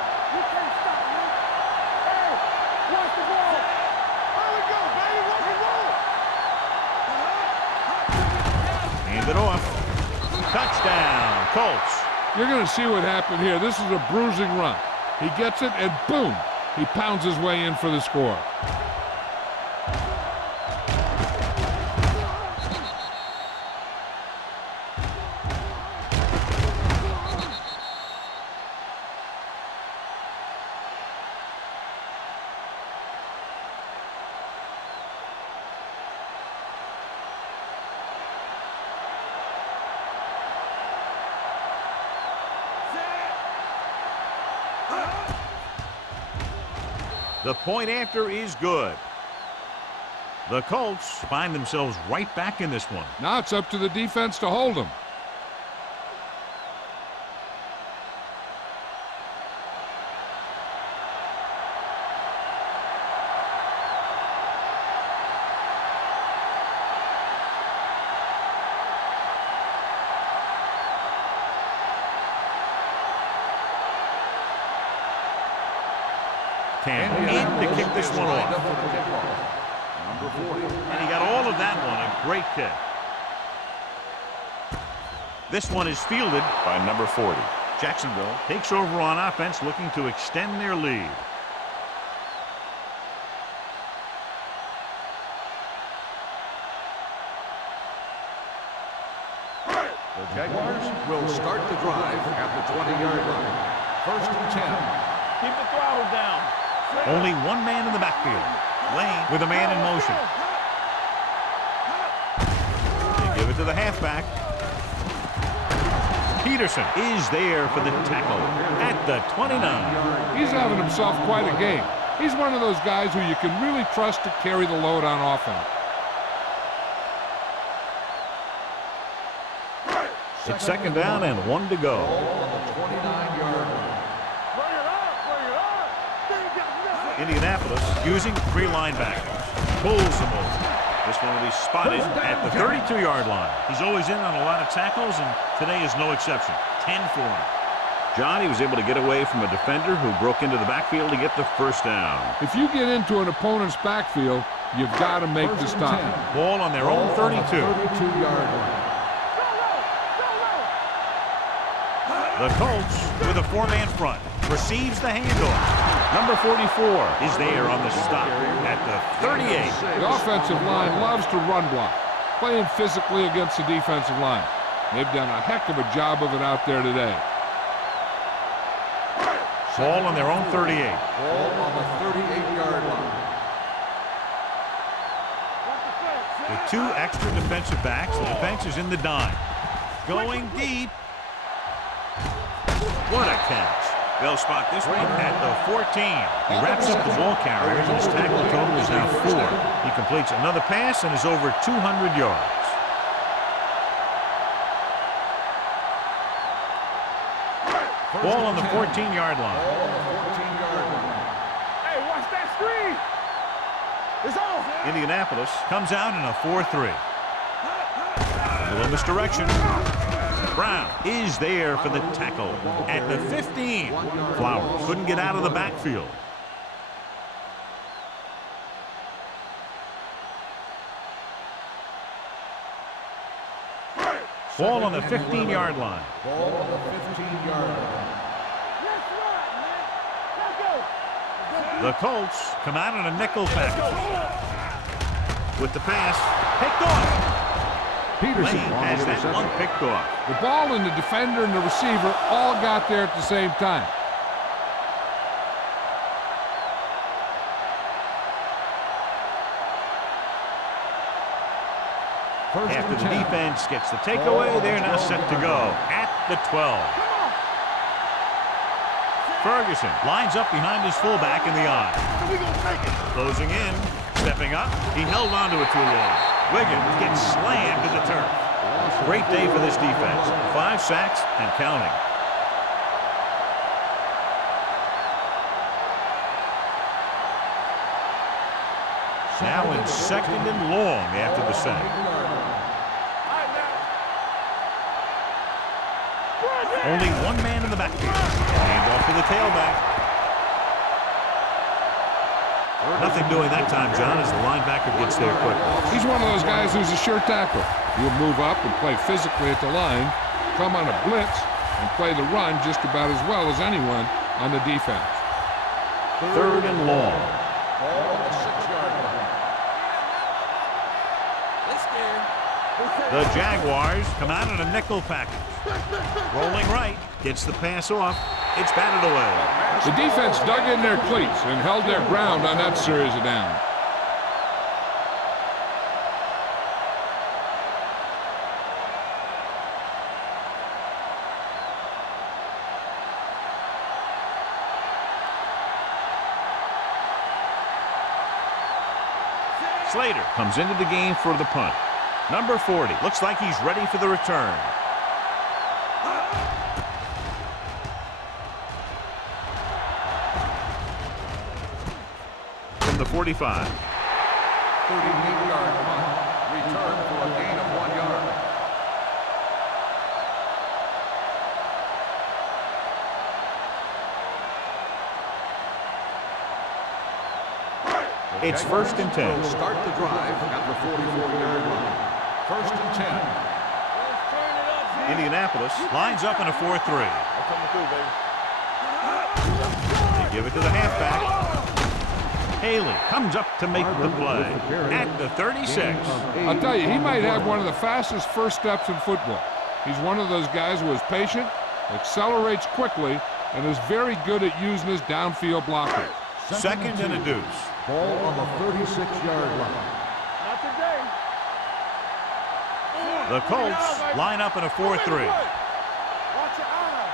Hand it off. Touchdown, Colts. You're going to see what happened here. This is a bruising run. He gets it, and boom, he pounds his way in for the score. The point after is good. The Colts find themselves right back in this one. Now it's up to the defense to hold him. can. In to kick this one off. Number 40. And he got all of that one. A great kick. This one is fielded by number 40. Jacksonville takes over on offense, looking to extend their lead. The Jaguars will start the drive at the 20-yard line. First and 10. Keep the throttle down. Only one man in the backfield. Lane with a man in motion. They give it to the halfback. Peterson is there for the tackle at the 29. He's having himself quite a game. He's one of those guys who you can really trust to carry the load on offense. It's second down and 1 to go. On the 29-yard line. Bring it up, bring it up. They ain't got nothing. Indianapolis using 3 linebackers. Pulls them over. This one will be spotted at the 32-yard line. He's always in on a lot of tackles, and today is no exception. 10 for him. John, he was able to get away from a defender who broke into the backfield to get the first down. If you get into an opponent's backfield, you've got to make the stop. Ball on their own 32. 32-yard line. The Colts with a 4-man front. Receives the handoff. Number 44 is there on the stop at the 38. The offensive line loves to run block, playing physically against the defensive line. They've done a heck of a job of it out there today. Ball on their own 38. Ball on the 38-yard line. With 2 extra defensive backs, the defense is in the dime. Going deep. What a catch. They'll spot this one at the 14. He wraps up the ball carriers, and his tackle total is now 4. He completes another pass and is over 200 yards. Ball on the 14-yard line. Hey, watch that screen. It's on. Indianapolis comes out in a 4-3. A little misdirection. Brown is there for the tackle at the 15. Flowers couldn't get out of the backfield. Ball on the 15-yard line. Ball on the 15-yard line. Let's run, man. Let's go. The Colts come out in a nickel package. With the pass, picked off. Peterson Lane has that one picked off. The ball and the defender and the receiver all got there at the same time. After the defense gets the takeaway, they're now set to go at the 12. Ferguson lines up behind his fullback in the eye. We gonna take it. Closing in, stepping up. He held onto it too long. Wiggins gets slammed to the turf. Great day for this defense. 5 sacks and counting. Now in second and long after the sack. Only one man in the backfield. Hand off to the tailback. Nothing doing that time, John, as the linebacker gets there quick. He's one of those guys who's a sure tackler. He'll move up and play physically at the line, come on a blitz, and play the run just about as well as anyone on the defense. Third and long. Ball on the 6-yard line. The Jaguars come out in a nickel package. Rolling right, gets the pass off. It's batted away. The defense dug in their cleats and held their ground on that series of downs. Slater comes into the game for the punt. Number 40 looks like he's ready for the return. From the 45. 38-yard punt. Return for a gain of 1 yard. It's first and 10. We'll start the drive at the 44-yard line. First and 10. Indianapolis lines up in a 4-3. Coming through, baby. They give it to the halfback. Haley comes up to make the play at the 36. I'll tell you, he might have one of the fastest first steps in football. He's one of those guys who is patient, accelerates quickly, and is very good at using his downfield blocker. Second and a deuce. Ball on the 36-yard line. Not today. The Colts line up in a 4-3. Watch your eyes.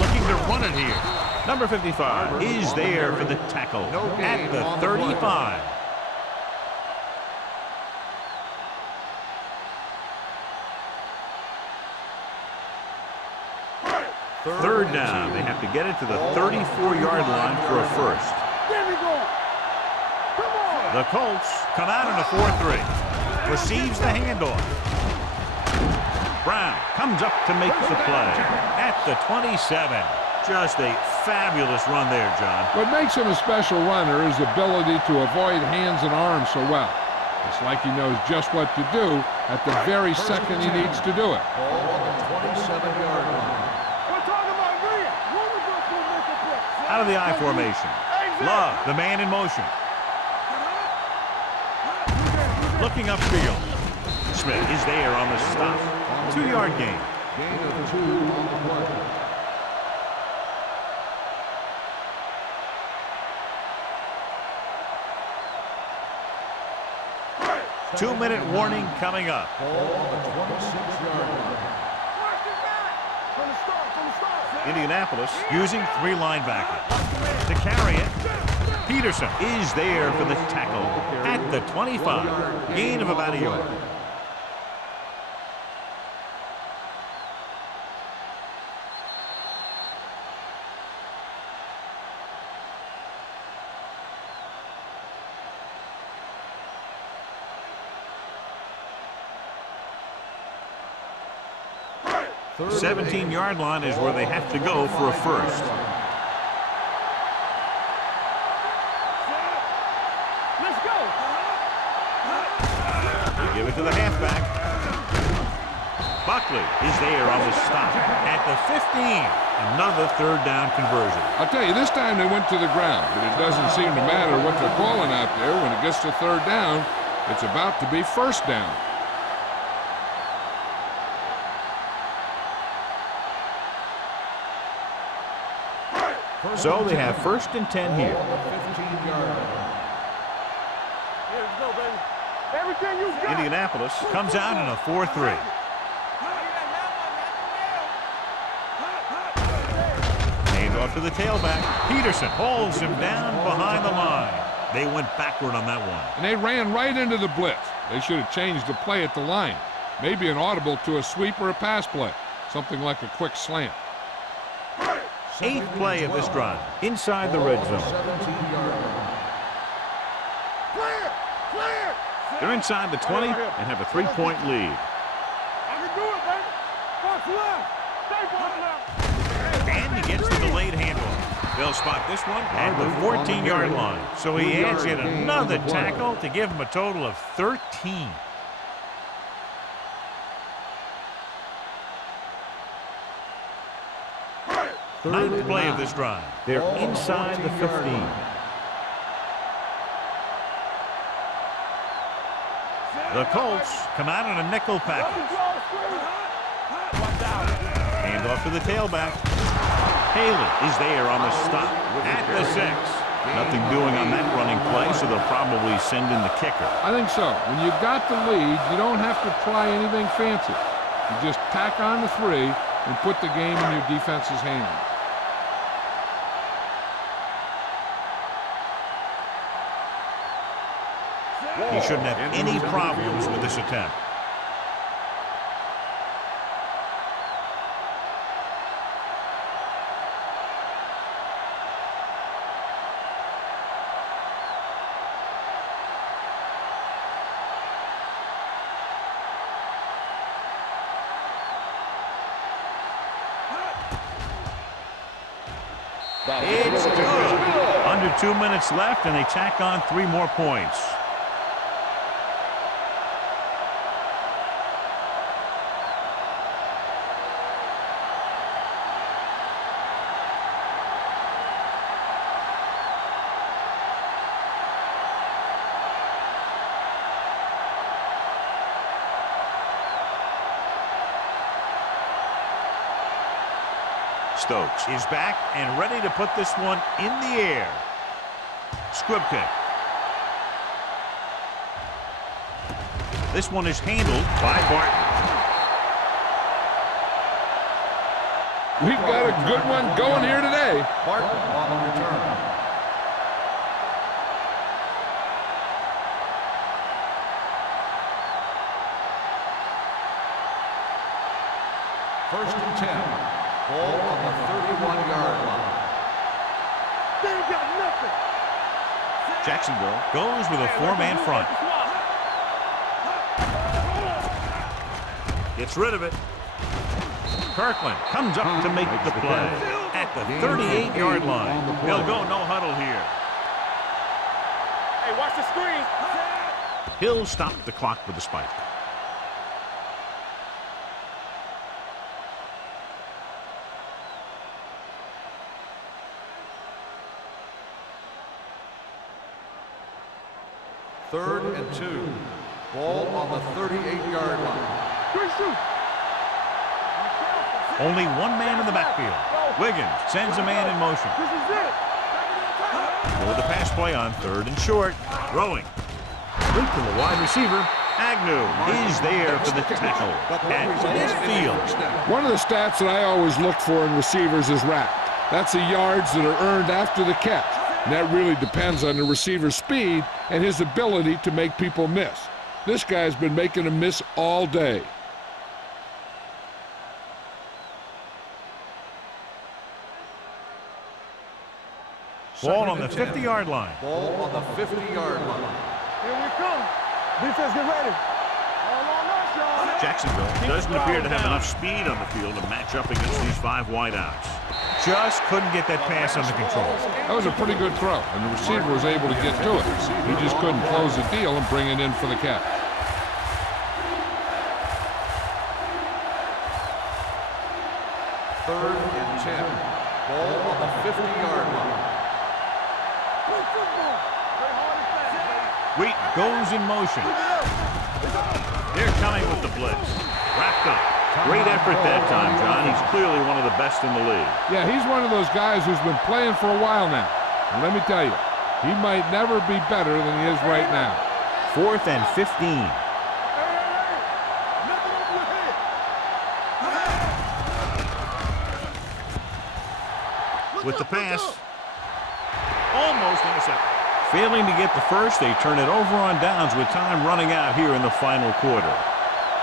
Looking to run it here. Number 55 is there for the tackle at the 35. Third down. They have to get it to the 34-yard line for a first. There we go. Come on. The Colts come out in a 4-3. Receives the handoff. Brown comes up to make the play at the 27. Just a fabulous run there, John. What makes him a special runner is the ability to avoid hands and arms so well. It's like he knows just what to do at the very second he needs to do it. Ball on the 27-yard line. We're talking about Rhea. When we go to make a play? Out of the I formation. Love, the man in motion. Looking upfield. Smith is there on the stop. 2-yard gain. Gain of 2 on the play. 2-minute warning coming up. Ball on the 26-yard line. From the start. Indianapolis using 3 linebackers. To carry it, Peterson is there for the tackle at the 25. Gain of about a yard. The 17-yard line is where they have to go for a first. Let's go. They give it to the halfback. Buckley is there on the stop at the 15. Another third down conversion. I'll tell you, this time they went to the ground, but it doesn't seem to matter what they're calling out there. When it gets to third down, it's about to be first down. So they have first and 10 here. 15-yard line. Here we go, baby. Everything you got. Indianapolis comes out in a 4-3. Hand off to the tailback. Peterson holds him down behind the line. They went backward on that one. And they ran right into the blitz. They should have changed the play at the line. Maybe an audible to a sweep or a pass play. Something like a quick slant. 8th play of this drive inside the red zone. 17-yard line. Clear. They're inside the 20 and have a 3-point lead. I can do it, baby. Watch left. Stay watch left. And he gets the delayed handoff. They'll spot this one at the 14-yard line. So he adds in another tackle to give him a total of 13. Ninth play of this drive. They're inside the 15. The Colts come out in a nickel package. Hand off to the tailback. Haley is there on the stop at the 6. Nothing doing on that running play, so they'll probably send in the kicker. I think so. When you've got the lead, you don't have to try anything fancy. You just tack on the 3 and put the game in your defense's hands. He shouldn't have any problems with this attempt. It's good. Under 2 minutes left, and they tack on 3 more points. Stokes is back and ready to put this one in the air. Squib kick. This one is handled by Barton. We've got a good one going here today. Barton on the return. First and 10. Ball on the 31-yard line. They ain't got nothing. Jacksonville goes with a 4-man front. Gets rid of it. Kirkland comes up to make the play at the 38-yard line. He'll go no huddle here. Hey, watch the screen. He'll stop the clock with a spike. Third and 2. Ball on the 38-yard line. Great shoot. Only one man in the backfield. Wiggins sends a man in motion. This is it. For the pass play on 3rd and short. Throwing. Leap to the wide receiver. Agnew is there for the tackle at midfield. One of the stats that I always look for in receivers is RAP. That's the yards that are earned after the catch. And that really depends on the receiver's speed and his ability to make people miss. This guy's been making them miss all day. Ball on the 50-yard line. Ball on the 50-yard line. Here we come. Defense, get ready. All on us, y'all. Jacksonville doesn't appear to have enough speed on the field to match up against these 5 wideouts. Just couldn't get that pass under control. That was a pretty good throw, and the receiver was able to get to it. He just couldn't close the deal and bring it in for the catch. Third and 10. Ball on the 50-yard line. Wheat goes in motion. They're coming with the blitz. Wrapped up. Great effort that time, John. He's clearly one of the best in the league. Yeah, he's one of those guys who's been playing for a while now. And let me tell you, he might never be better than he is right now. 4th and 15. With the pass. Almost intercepted. Failing to get the first, they turn it over on downs with time running out here in the final quarter.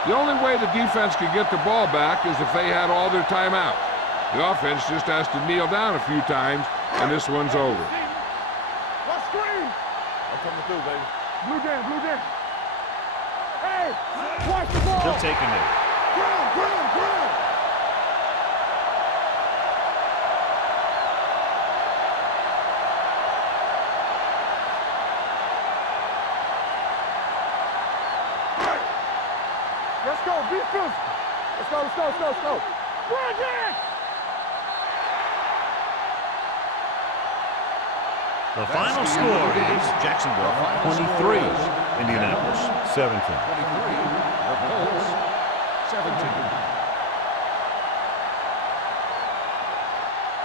The only way the defense could get the ball back is if they had all their timeouts. The offense just has to kneel down a few times, and this one's over. Watch screen. I'm coming through, baby. Blue down. Hey, watch the ball. He'll take a knee. Ground. Let's go, be physical. Let's go. Bring it! The final score is Jacksonville 23, Indianapolis 17. 23. The Colts 17.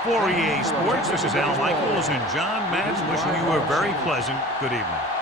For EA Sports, this is Al Michaels and John Madden wishing you a very pleasant good evening.